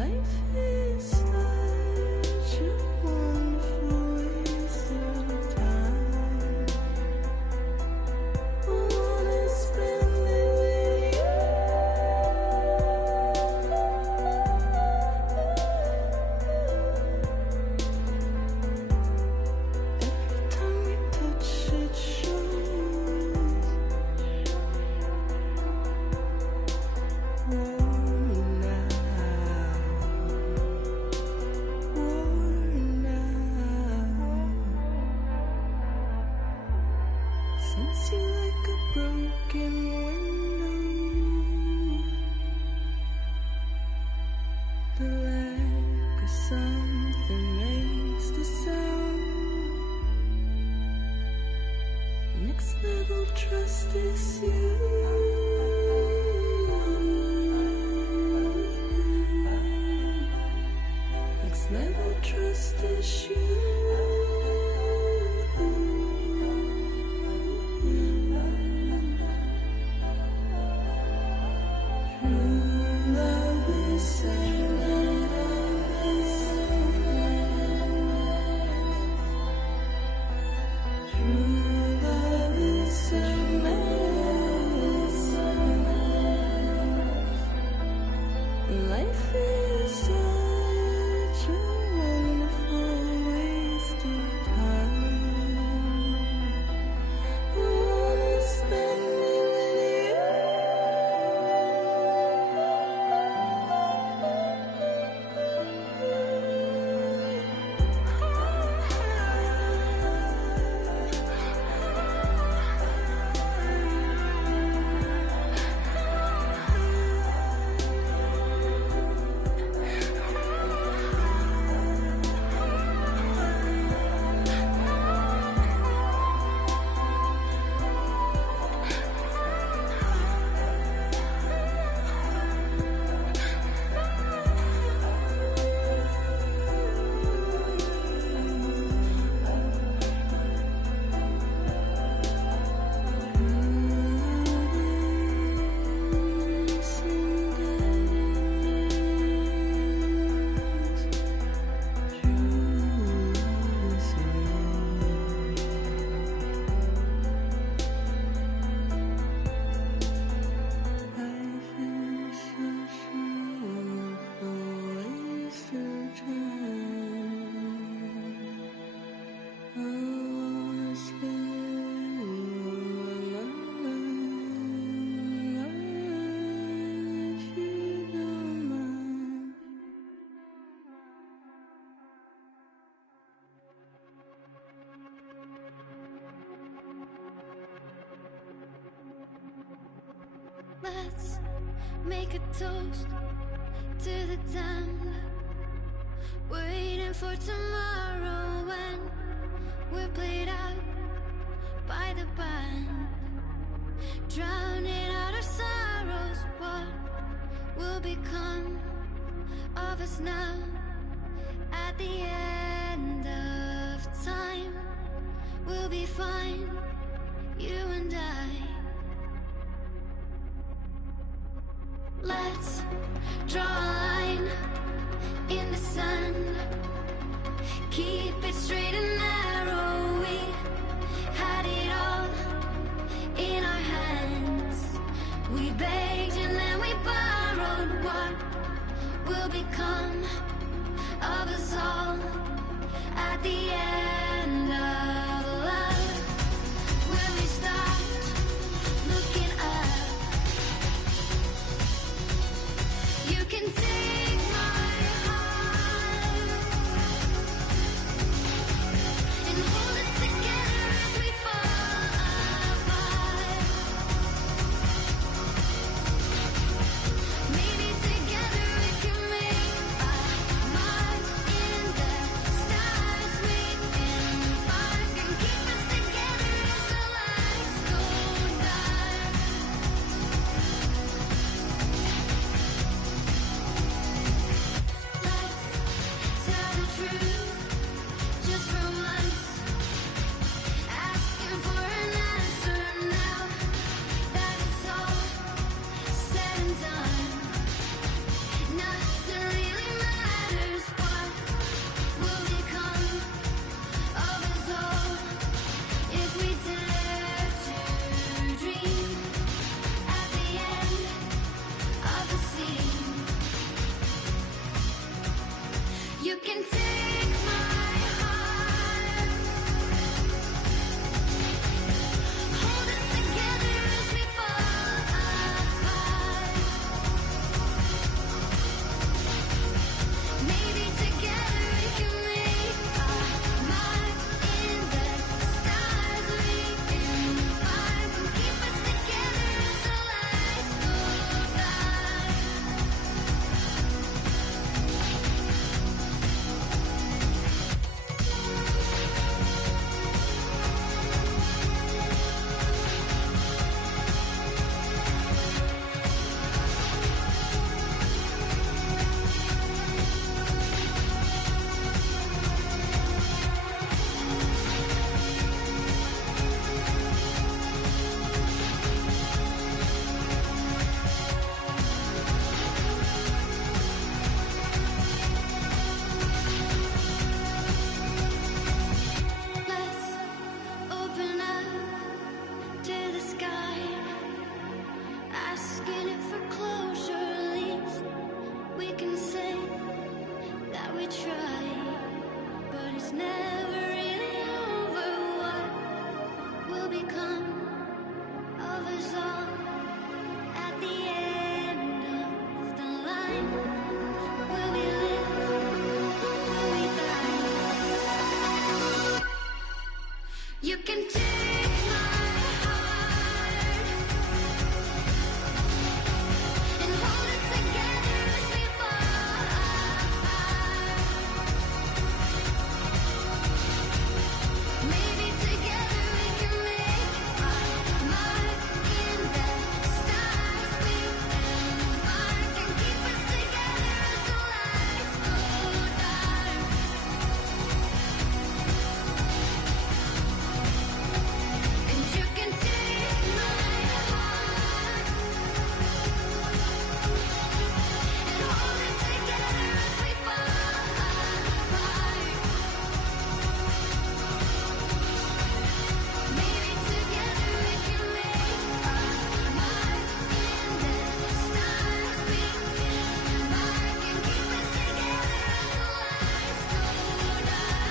Life is such a wonderful waste of time. I wanna spend it with you. Every time we touch it shows. Worn out. Sense you like a broken window. The lack of something makes the sound. Next level trust is you. Next level trust is you. True love is True love is a mess. Life is such a wonderful waste of time. I wanna spend it with Let's make a toast to the damned, waiting for tomorrow when we're played out by the band, drowning out our sorrows. What will become of us now at the end of time? We'll be fine, you and I. Let's draw a line in the sand, keep it straight and narrow. We had it all in our hands. We begged and then we borrowed. What will become of us all at the end of love? When we stopped looking up, you can take my heart and hold it together as we fall apart. Maybe together we can make a mark in the stars. We can Will we live? Will we die? You can take my heart and hold it together as we fall. Maybe together we can make our mark in the stars. We embark and keep us together as the lights go dark. And you can take my heart and hold it together as we fall apart. Maybe together we can make our mark in the stars. We embark and keep us together as the lights go dark.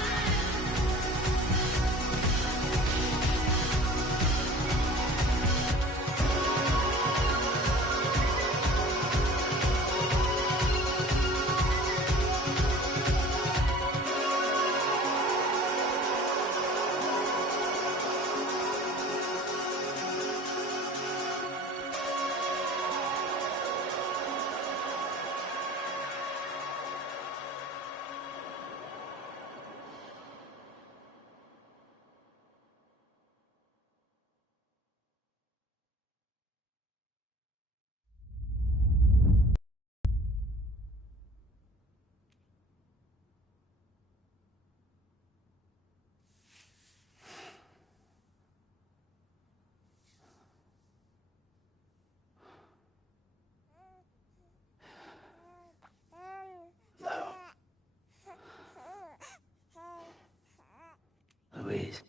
Louise.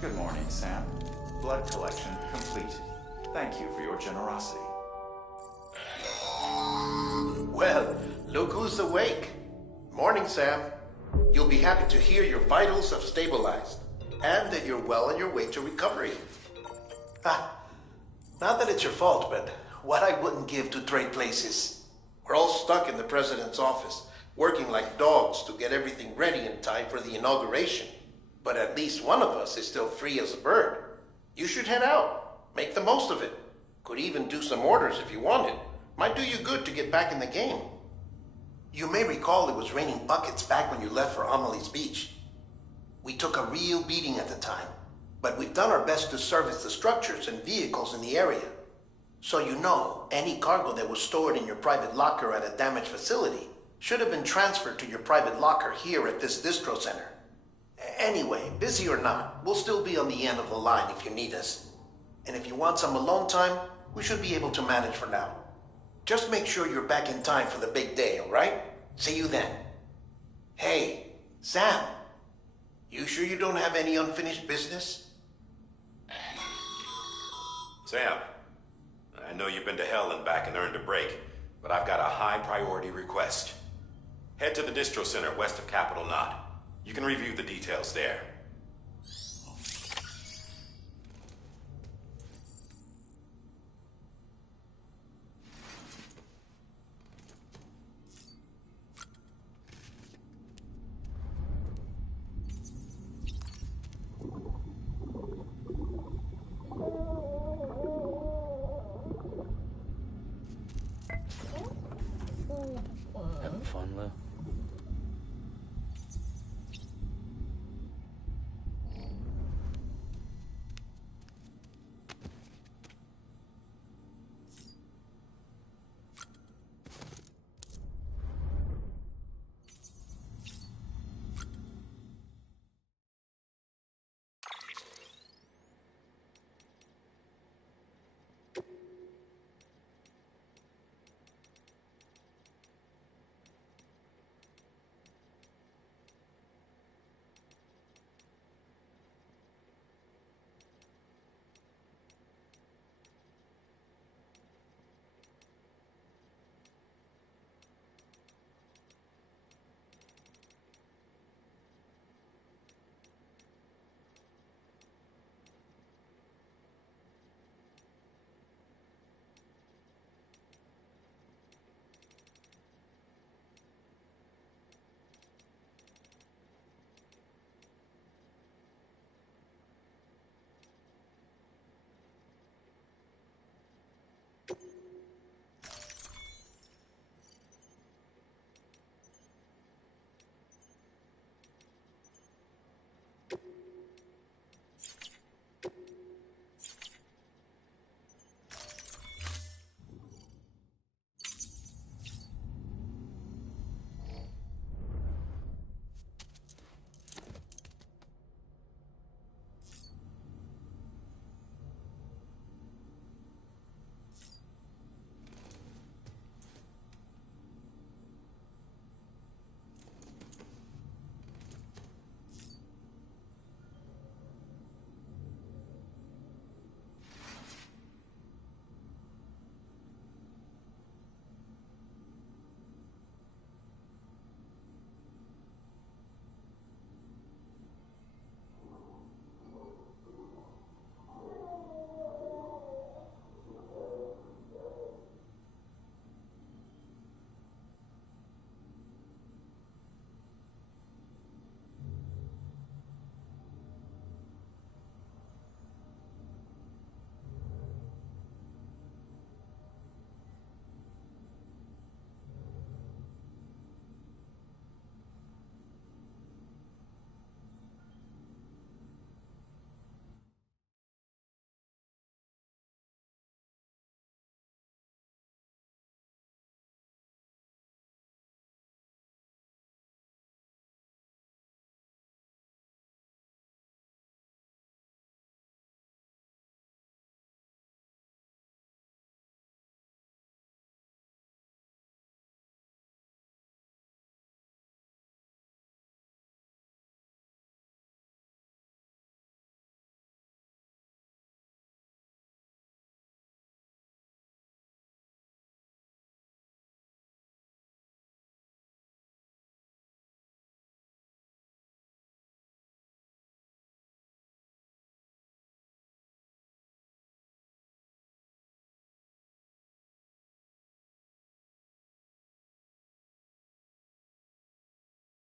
Good morning, Sam. Blood collection complete. Thank you for your generosity. Well, look who's awake. Morning, Sam. You'll be happy to hear your vitals have stabilized, and that you're well on your way to recovery. Not that it's your fault, but what I wouldn't give to trade places. We're all stuck in the president's office, working like dogs to get everything ready in time for the inauguration. But at least one of us is still free as a bird. You should head out. Make the most of it. Could even do some orders if you wanted. Might do you good to get back in the game. You may recall it was raining buckets back when you left for Amelie's Beach. We took a real beating at the time, but we've done our best to service the structures and vehicles in the area. So you know, any cargo that was stored in your private locker at a damaged facility should have been transferred to your private locker here at this distro center. Anyway, busy or not, we'll still be on the end of the line if you need us. And if you want some alone time, we should be able to manage for now. Just make sure you're back in time for the big day, all right? See you then. Hey, Sam. You sure you don't have any unfinished business? Sam, I know you've been to hell and back and earned a break, but I've got a high priority request. Head to the distro center west of Capitol Knot. You can review the details there. Having fun, Lou?